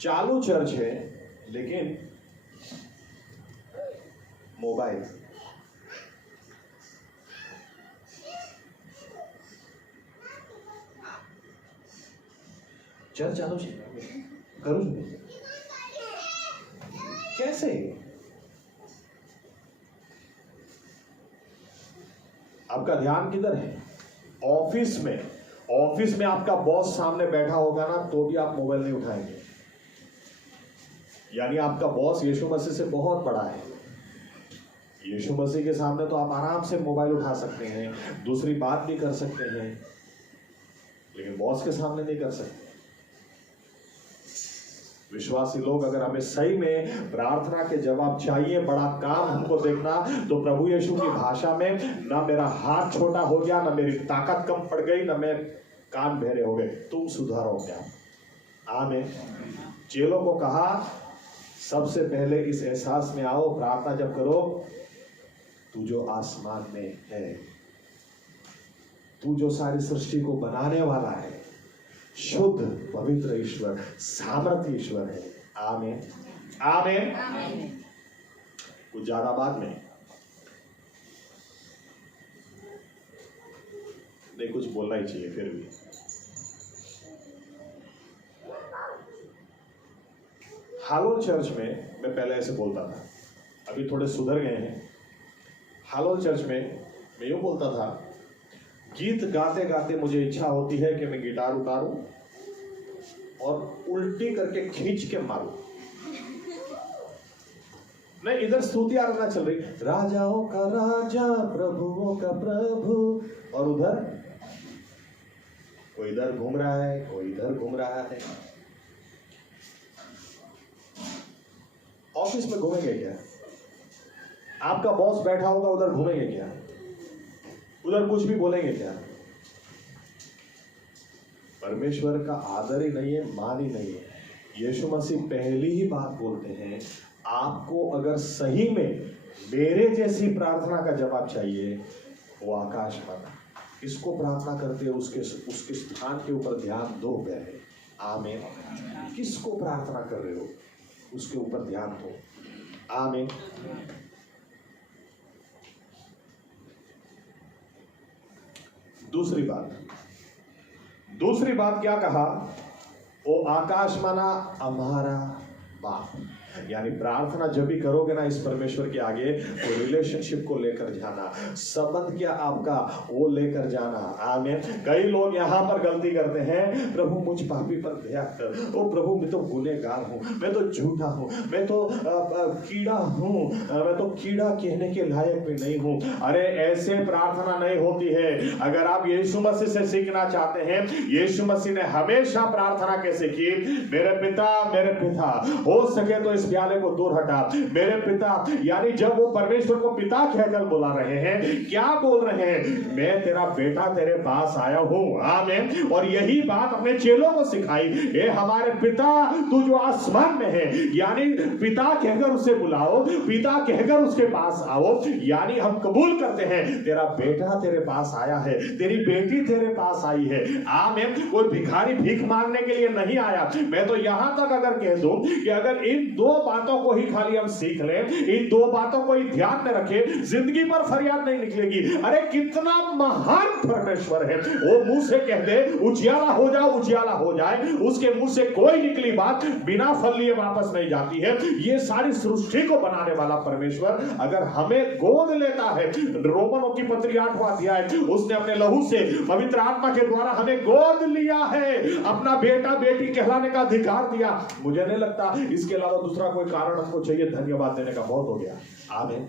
चालू चर्च है, लेकिन मोबाइल, चर्च चालू करूं कैसे? आपका ध्यान किधर है? ऑफिस में, ऑफिस में आपका बॉस सामने बैठा होगा ना, तो भी आप मोबाइल नहीं उठाएंगे। यानी आपका बॉस यीशु मसीह से बहुत बड़ा है। यीशु मसीह के सामने तो आप आराम से मोबाइल उठा सकते हैं, दूसरी बात भी कर सकते हैं, लेकिन बॉस के सामने नहीं कर सकते। विश्वासी लोग, अगर हमें सही में प्रार्थना के जवाब चाहिए, बड़ा काम हमको देखना, तो प्रभु यीशु की भाषा में, ना मेरा हाथ छोटा हो गया, ना मेरी ताकत कम पड़ गई, ना मेरे कान बहरे हो गए, तुम सुधारो क्या। आमीन। चेलों को कहा सबसे पहले इस एहसास में आओ, प्रार्थना जब करो, तू जो आसमान में है, तू जो सारी सृष्टि को बनाने वाला है, शुद्ध पवित्र ईश्वर, सामर्थ्य ईश्वर है। आमीन आमीन। कुछ ज्यादा बात नहीं, कुछ बोलना ही चाहिए। फिर भी हालोल चर्च में मैं पहले ऐसे बोलता था, अभी थोड़े सुधर गए हैं। हालोल चर्च में मैं यूं बोलता था, गीत गाते गाते मुझे इच्छा होती है कि मैं गिटार उतारूं और उल्टी करके खींच के मारूं। नहीं, इधर स्तुति आराधना चल रही, राजाओं का राजा प्रभुओं का प्रभु, और उधर कोई इधर घूम रहा है, कोई इधर घूम रहा है। ऑफिस में घूमेंगे क्या? आपका बॉस बैठा होगा, उधर घूमेंगे क्या? उधर कुछ भी बोलेंगे क्या? परमेश्वर का आदर ही नहीं है, मान ही नहीं है। यीशु मसीह पहली ही बात बोलते हैं, आपको अगर सही में मेरे जैसी प्रार्थना का जवाब चाहिए, वो आकाश माना, किसको प्रार्थना करते हो उसके स्थान के ऊपर ध्यान दो। गए आमीन। किसको प्रार्थना कर रहे हो उसके ऊपर ध्यान दो। आमीन। दूसरी बात क्या कहा? वो आकाश माना हमारा बाप। यानी प्रार्थना जब भी करोगे ना इस परमेश्वर के आगे, तो रिलेशनशिप को लेकर जाना, संबंध क्या आपका वो लेकर जाना। आमीन। कई लोग यहाँ पर गलती करते हैं, प्रभु मुझ पापी पर दया कर, ओ प्रभु मैं तो गुनहगार हूँ, मैं तो झूठा हूँ, मैं तो कीड़ा हूँ, मैं तो कीड़ा कहने के लायक भी नहीं हूँ। अरे ऐसे प्रार्थना नहीं होती है। अगर आप यीशु मसीह से सीखना चाहते हैं, यीशु मसीह ने हमेशा प्रार्थना कैसे की? मेरे पिता हो सके तो प्याले को दूर हटा, मेरे पिता। यानी जब वो परमेश्वर को पिता कहकर बुला रहे हैं, क्या बोल रहे हैं? मैं तेरा बेटा तेरे पास आया हूं। आमीन। और यही बात अपने चेलों को सिखाई, ए हमारे पिता तू जो आसमान में है, यानी पिता कहकर उसे बुलाओ, पिता कहकर उसके पास आओ। यानी हम कबूल करते हैं तेरा बेटा तेरे पास आया है, तेरी बेटी तेरे पास आई है। आमीन। कोई भिखारी भीख मांगने के लिए नहीं आया। मैं तो यहां तक अगर कह दूं कि अगर इन दो बातों को ही खाली हम सीख लें, इन दो बातों को ही ध्यान में रखें, जिंदगी पर फरियाद नहीं निकलेगी। अरे कितना महान परमेश्वर है। वो मुंह से कह दे उजियाला हो जाओ, उजियाला हो जाए, उसके मुंह से कोई निकली बात बिना फल लिए वापस नहीं जाती है। ये सारी सृष्टि को बनाने वाला परमेश्वर अगर हमें गोद लेता है, रोमनों की पत्री 8वां अध्याय, उसने अपने लहू से पवित्र आत्मा के द्वारा हमें गोद लिया है, अपना बेटा बेटी कहलाने का अधिकार दिया। मुझे नहीं लगता इसके अलावा दूसरा कोई कारण हमको चाहिए। धन्यवाद देने का बहुत हो गया। आमीन।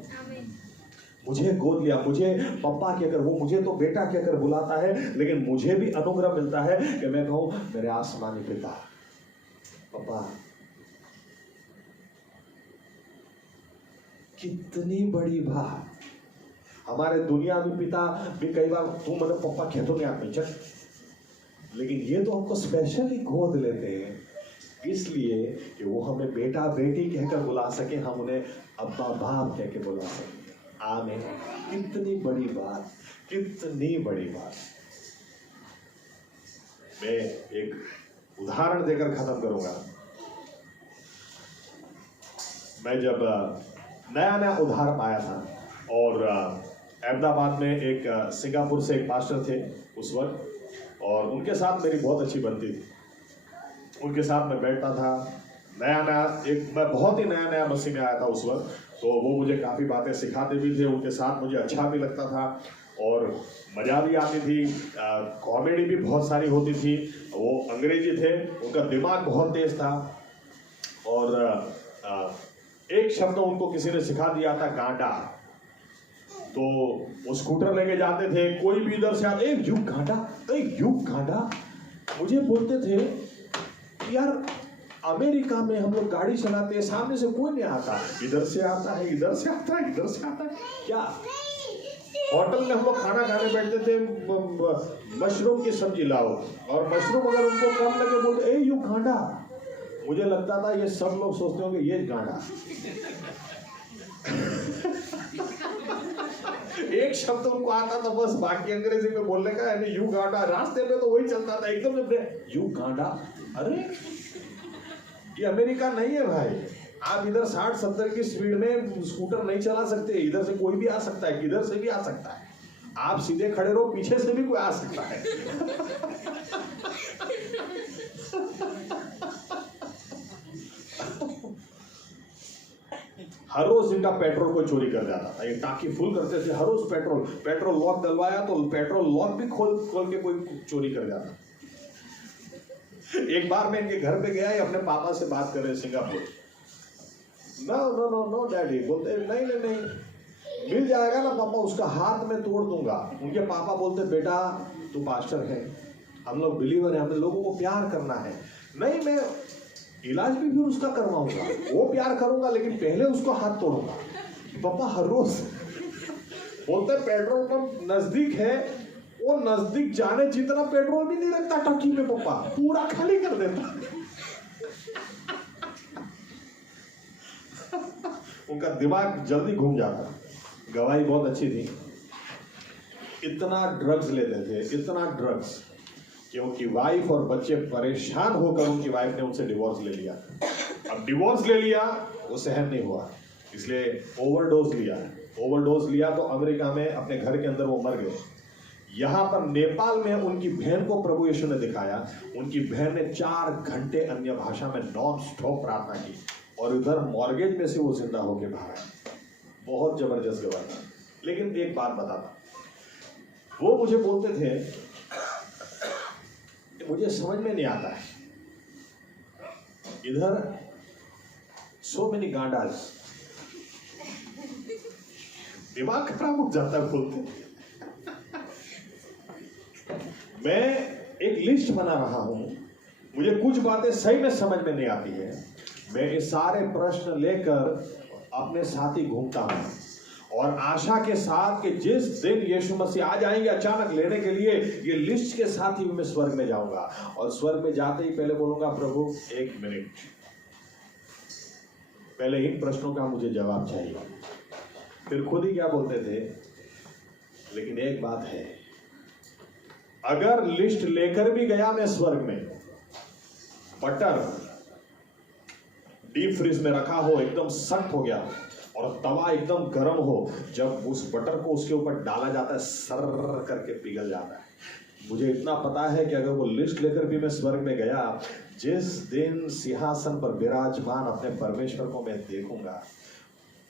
मुझे गोद लिया, मुझे पप्पा कहकर, वो मुझे तो बेटा कहकर बुलाता है, लेकिन मुझे भी अनुग्रह मिलता है कि मैं कहूं मेरे आसमानी पिता, पप्पा। कितनी बड़ी बात। हमारे दुनियावी पिता भी कई बार तू मतलब पप्पा कह तो नहीं आप चल, लेकिन ये तो हमको स्पेशली गोद लेते हैं इसलिए कि वो हमें बेटा बेटी कहकर बुला सके, हम उन्हें अब्बा बाप कह के बुला सके। आमीन। कितनी बड़ी बात, कितनी बड़ी बात। मैं एक उदाहरण देकर खत्म करूंगा। मैं जब नया नया उधार पाया था और अहमदाबाद में एक सिंगापुर से एक पास्टर थे उस वक्त, और उनके साथ मेरी बहुत अच्छी बनती थी। उनके साथ मैं बैठता था, नया मैं बहुत ही नया मसीह में आया था उस वक्त, तो वो मुझे काफ़ी बातें सिखाते भी थे, उनके साथ मुझे अच्छा भी लगता था और मज़ा भी आती थी, कॉमेडी भी बहुत सारी होती थी। वो अंग्रेजी थे, उनका दिमाग बहुत तेज था, और एक शब्द उनको किसी ने सिखा दिया था, गांडा। तो वो स्कूटर लेके जाते थे, कोई भी इधर से आते, एक युग गांडा। मुझे बोलते थे यार अमेरिका में हम लोग गाड़ी चलाते हैं, सामने से कोई नहीं आता, इधर से आता है क्या। होटल में हम लोग खाना खाने बैठते थे, मशरूम की सब्जी लाओ, और मशरूम अगर उनको कम लगे बोलते ए यू गांडा। मुझे लगता था ये सब लोग सोचते होंगे ये गांडा। एक शब्द उनको आता था बस, बाकी अंग्रेजी में बोलने का, यानी यू गांडा। रास्ते में तो वही चलता था, एकदम से यू गांडा। अरे ये अमेरिका नहीं है भाई, आप इधर 60-70 की स्पीड में स्कूटर नहीं चला सकते, इधर से कोई भी आ सकता है, किधर से भी आ सकता है। आप सीधे खड़े रहो, पीछे से भी कोई आ सकता है। हर रोज इनका पेट्रोल को चोरी कर जाता था, ये टाकी फुल करते थे, हर रोज पेट्रोल लॉक डलवाया तो पेट्रोल लॉक भी खोल के कोई चोरी कर जाता। एक बार मैं इनके घर पे गया, अपने पापा से बात कर रहे सिंगापुर। नो डैडी, बोलते नहीं मिल जाएगा ना पापा, उसका हाथ में तोड़ दूंगा। उनके पापा बोलते बेटा तू पास्टर है, हम लोग बिलीवर है, हमें लोगों को प्यार करना है। नहीं, मैं इलाज भी फिर उसका करवाऊंगा, वो प्यार करूंगा, लेकिन पहले उसको हाथ तोड़ूंगा। पापा हर रोज बोलते पेट्रोल पंप नजदीक है, वो नजदीक जाने जितना पेट्रोल भी नहीं रखता टंकी में, पापा पूरा खाली कर देता। उनका दिमाग जल्दी घूम जाता। गवाही बहुत अच्छी थी, इतना ड्रग्स लेते थे, इतना ड्रग्स कि उनकी वाइफ और बच्चे परेशान होकर उनकी वाइफ ने उनसे डिवोर्स ले लिया। अब डिवोर्स ले लिया, वो सहन नहीं हुआ, इसलिए ओवरडोज लिया तो अमेरिका में अपने घर के अंदर वो मर गए। यहाँ पर नेपाल में उनकी बहन को प्रभु यीशु ने दिखाया। उनकी बहन ने 4 घंटे अन्य भाषा में नॉन स्टॉप प्रार्थना की, और उधर मॉर्गेज में से वो जिंदा होके बाहर आए। बहुत जबरदस्त गवाही। लेकिन एक बात बताता, वो मुझे बोलते थे मुझे समझ में नहीं आता है, इधर सो मेनी गांडास, दिमाग खराब हो जाता है बोलते। मैं एक लिस्ट बना रहा हूं, मुझे कुछ बातें सही में समझ में नहीं आती है, मैं ये सारे प्रश्न लेकर अपने साथ ही घूमता हूं, और आशा के साथ कि जिस दिन यीशु मसीह आ जाएंगे अचानक लेने के लिए, ये लिस्ट के साथ ही मैं स्वर्ग में जाऊंगा। और स्वर्ग में जाते ही पहले बोलूंगा प्रभु 1 मिनट, पहले इन प्रश्नों का मुझे जवाब चाहिए। फिर खुद ही क्या बोलते थे, लेकिन एक बात है, अगर लिस्ट लेकर भी गया मैं स्वर्ग में, बटर डीप फ्रीज में रखा हो, एकदम सख्त हो गया और तवा एकदम गर्म हो, जब उस बटर को उसके ऊपर डाला जाता है सर करके पिघल जाता है। मुझे इतना पता है कि अगर वो लिस्ट लेकर भी मैं स्वर्ग में गया, जिस दिन सिंहासन पर विराजमान अपने परमेश्वर को मैं देखूंगा,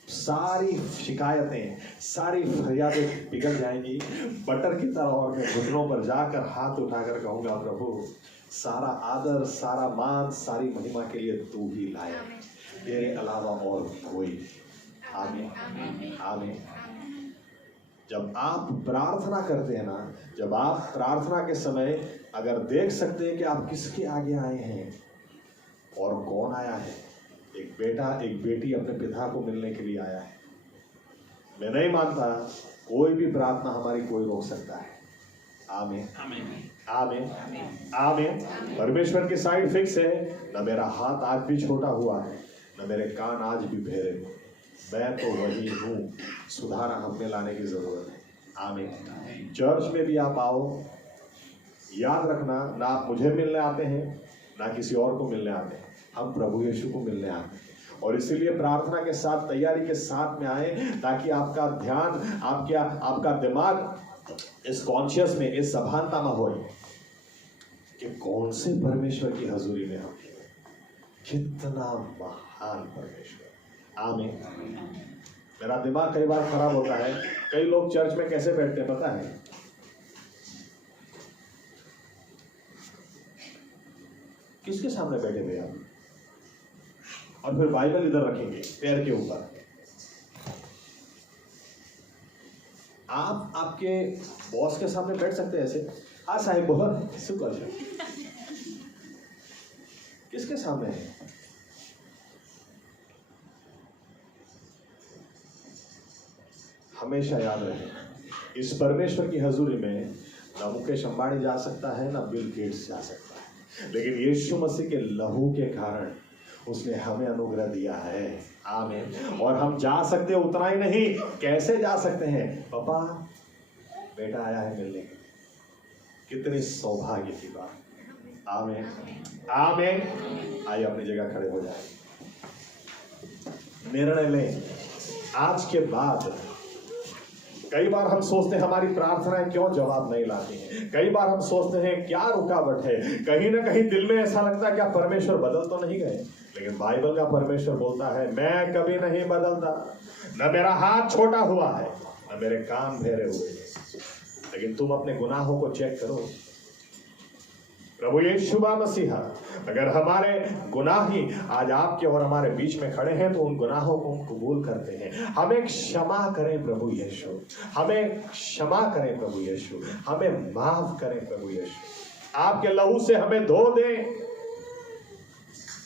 सारी शिकायतें, सारी फरियादें पिघल जाएंगी बटर की तरह, और मैं घुटनों पर जाकर हाथ उठाकर कहूंगा प्रभु सारा आदर, सारा मान, सारी महिमा के लिए तू ही लायक, तेरे अलावा और कोई। आमीन आमीन। जब आप प्रार्थना करते हैं ना, जब आप प्रार्थना के समय अगर देख सकते हैं कि आप किसके आगे आए हैं और कौन आया है, एक बेटा एक बेटी अपने पिता को मिलने के लिए आया है। मैं नहीं मानता कोई भी प्रार्थना हमारी कोई रोक सकता है। आमीन आमीन आमीन। परमेश्वर की साइड फिक्स है, न मेरा हाथ आज भी छोटा हुआ है, न मेरे कान आज भी बहरे हुए, मैं तो वही हूँ। सुधार हम में लाने की जरूरत है। आमीन। चर्च में भी आप आओ, याद रखना, ना आप मुझे मिलने आते हैं ना किसी और को मिलने आते हैं, हम प्रभु यीशु को मिलने आते हैं। और इसीलिए प्रार्थना के साथ, तैयारी के साथ में आए, ताकि आपका ध्यान, आपका दिमाग इस कॉन्शियस में, इस सभानता में हो कि कौन से परमेश्वर की हजूरी में हम, कितना महान परमेश्वर। आमीन। मेरा दिमाग कई बार खराब होता है, कई लोग चर्च में कैसे बैठते हैं पता है? किसके सामने बैठे हुए आप? और फिर बाइबल इधर रखेंगे पैर के ऊपर। आप आपके बॉस के सामने बैठ सकते हैं ऐसे, हाँ साहिब बहुत शुक्र है। किसके सामने है? हमेशा याद रखें, इस परमेश्वर की हजूरी में ना मुकेश अंबानी जा सकता है, ना बिल गेट्स जा सकता है, लेकिन यीशु मसीह के लहू के कारण उसने हमें अनुग्रह दिया है। आमीन। और हम जा सकते हैं, उतना ही नहीं, कैसे जा सकते हैं? पापा बेटा आया है मिलने के, कितनी सौभाग्य की बात। आमीन आमीन। आइए अपनी जगह खड़े हो जाए। निर्णय लें आज के बाद। कई बार हम सोचते हैं हमारी प्रार्थनाएं क्यों जवाब नहीं लाती हैं, कई बार हम सोचते हैं क्या रुकावट है, कहीं ना कहीं दिल में ऐसा लगता है क्या परमेश्वर बदल तो नहीं गए? लेकिन बाइबल का परमेश्वर बोलता है, मैं कभी नहीं बदलता, न मेरा हाथ छोटा हुआ है, न मेरे कान बहरे हुए हैं। लेकिन तुम अपने गुनाहों को चेक करो। प्रभु यीशु मसीहा, अगर हमारे गुनाह ही आज आपके और हमारे बीच में खड़े हैं, तो उन गुनाहों को हम कबूल करते हैं। हमें क्षमा करें प्रभु यीशु, हमें क्षमा करें प्रभु यीशु, हमें माफ करें प्रभु यीशु। आपके लहू से हमें धो दें,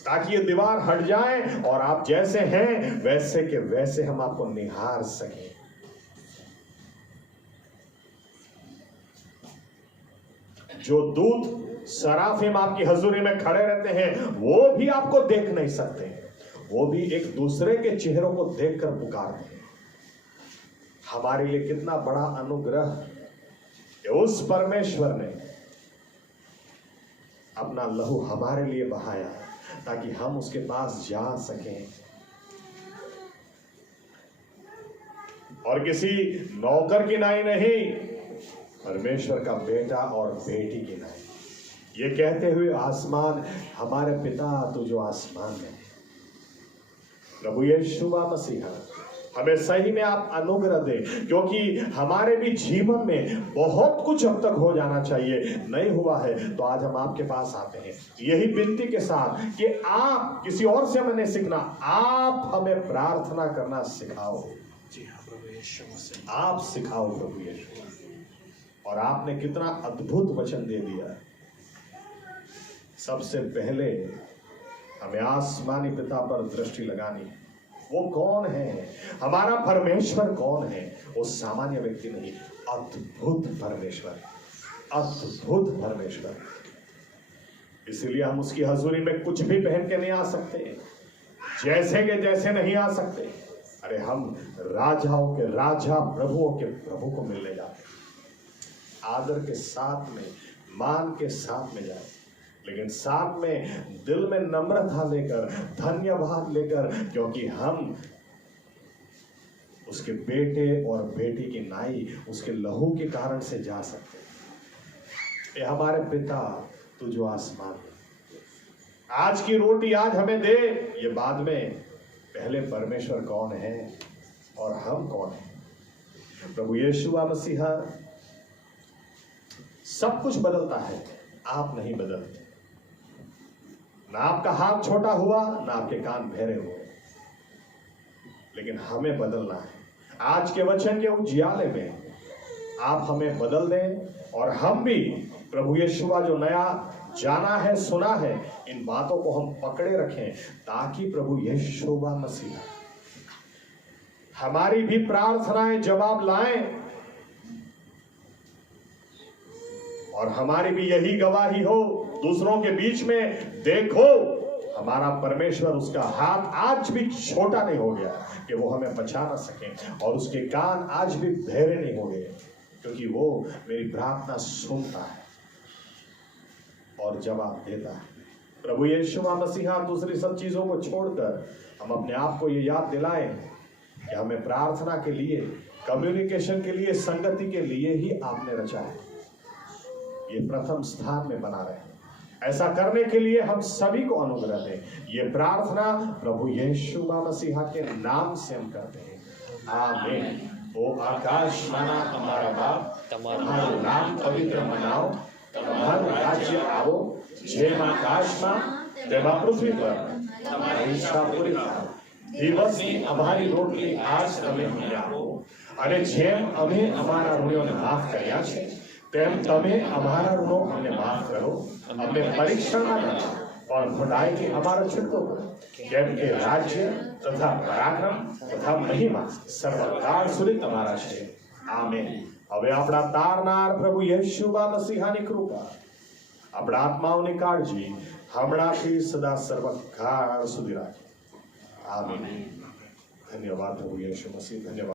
ताकि ये दीवार हट जाए और आप जैसे हैं वैसे के वैसे हम आपको निहार सकें। जो दूत सराफिम आपकी हजूरी में खड़े रहते हैं, वो भी आपको देख नहीं सकते, वो भी एक दूसरे के चेहरों को देखकर पुकारते हैं। हमारे लिए कितना बड़ा अनुग्रह कि उस परमेश्वर ने अपना लहू हमारे लिए बहाया, ताकि हम उसके पास जा सकें। और किसी नौकर की नाई नहीं, परमेश्वर का बेटा और बेटी की नाई। ये कहते हुए आसमान, हमारे पिता तू जो आसमान में, प्रभु यीशु मसीहा, हमें सही में आप अनुग्रह दें, क्योंकि हमारे भी जीवन में बहुत कुछ अब तक हो जाना चाहिए, नहीं हुआ है। तो आज हम आपके पास आते हैं यही विनती के साथ कि आप, किसी और से हमें नहीं सीखना, आप हमें प्रार्थना करना सिखाओ। जी हाँ प्रभु यीशु मसीह, आप सिखाओ प्रभु यीशु। और आपने कितना अद्भुत वचन दे दिया। सबसे पहले हमें आसमानी पिता पर दृष्टि लगानी है। वो कौन है? हमारा परमेश्वर कौन है? वो सामान्य व्यक्ति नहीं, अद्भुत परमेश्वर, अद्भुत परमेश्वर। इसलिए हम उसकी हजूरी में कुछ भी पहन के नहीं आ सकते, जैसे के जैसे नहीं आ सकते। अरे हम राजाओं के राजा, प्रभुओं के प्रभु को मिलने जाते हैं, आदर के साथ में, मान के साथ में जाए, लेकिन साथ में दिल में नम्रता लेकर, धन्यवाद लेकर, क्योंकि हम उसके बेटे और बेटी की नाई, उसके लहू के कारण से जा सकते हैं। ये हमारे पिता तू जो आसमान में, आज की रोटी आज हमें दे, ये बाद में, पहले परमेश्वर कौन है और हम कौन है। प्रभु यीशु मसीहा सब कुछ बदलता है, आप नहीं बदलते। ना आपका हाथ छोटा हुआ, ना आपके कान बहरे हुए, लेकिन हमें बदलना है। आज के वचन के उजियाले में आप हमें बदल दें और हम भी प्रभु यीशुआ जो नया जाना है, सुना है, इन बातों को हम पकड़े रखें, ताकि प्रभु यीशुआ मसीह हमारी भी प्रार्थनाएं जवाब लाएं और हमारी भी यही गवाही हो दूसरों के बीच में, देखो हमारा परमेश्वर, उसका हाथ आज भी छोटा नहीं हो गया कि वो हमें बचा ना सके, और उसके कान आज भी बहरे नहीं हो गए, क्योंकि वो मेरी प्रार्थना सुनता है और जवाब देता है। प्रभु यीशु मसीहा दूसरी सब चीजों को छोड़कर हम अपने आप को ये याद दिलाएं कि हमें प्रार्थना के लिए, कम्युनिकेशन के लिए, संगति के लिए ही आपने रचा है। ये प्रथम स्थान में बना रहे। ऐसा करने के लिए हम सभी को अनुग्रह दें। ये प्रार्थना प्रभु यीशु मसीहा के नाम से हम करते हैं, आमीन। ओ आकाश माना हमारा बाप, તમારું નામ પવિત્ર મનાવો, તમારું રાજ્ય આવો, જેમ આકાશમાં તેમાં પૃથ્વી પર તમારી ઈચ્છા પૂરી થાય। દિવસની અમારી રોટલી આજ તમે અમને આપો, અને જેમ અમે અમારા ઋણીઓને માફ કર્યા છે, તેમ તમે અમારા ઋણો અમને માફ કરો, અમને પરીક્ષણમાં ન લાવો, પણ ખોટાઈથી અમારો છૂટકો કરો, કેમ કે રાજ્ય તથા પરાક્રમ તથા મહિમા સર્વકાળ સુધી તમારા છે, આમેન। હવે આપણા તારનાર પ્રભુ યેશુવા મસીહાની કૃપા, આપણા આત્માઓની કાળજી હમણાંથી સદા સર્વકાળ સુધી રાખે, આમીન। ધન્યવાદ પ્રભુ યીશુ મસીહ, ધન્યવાદ।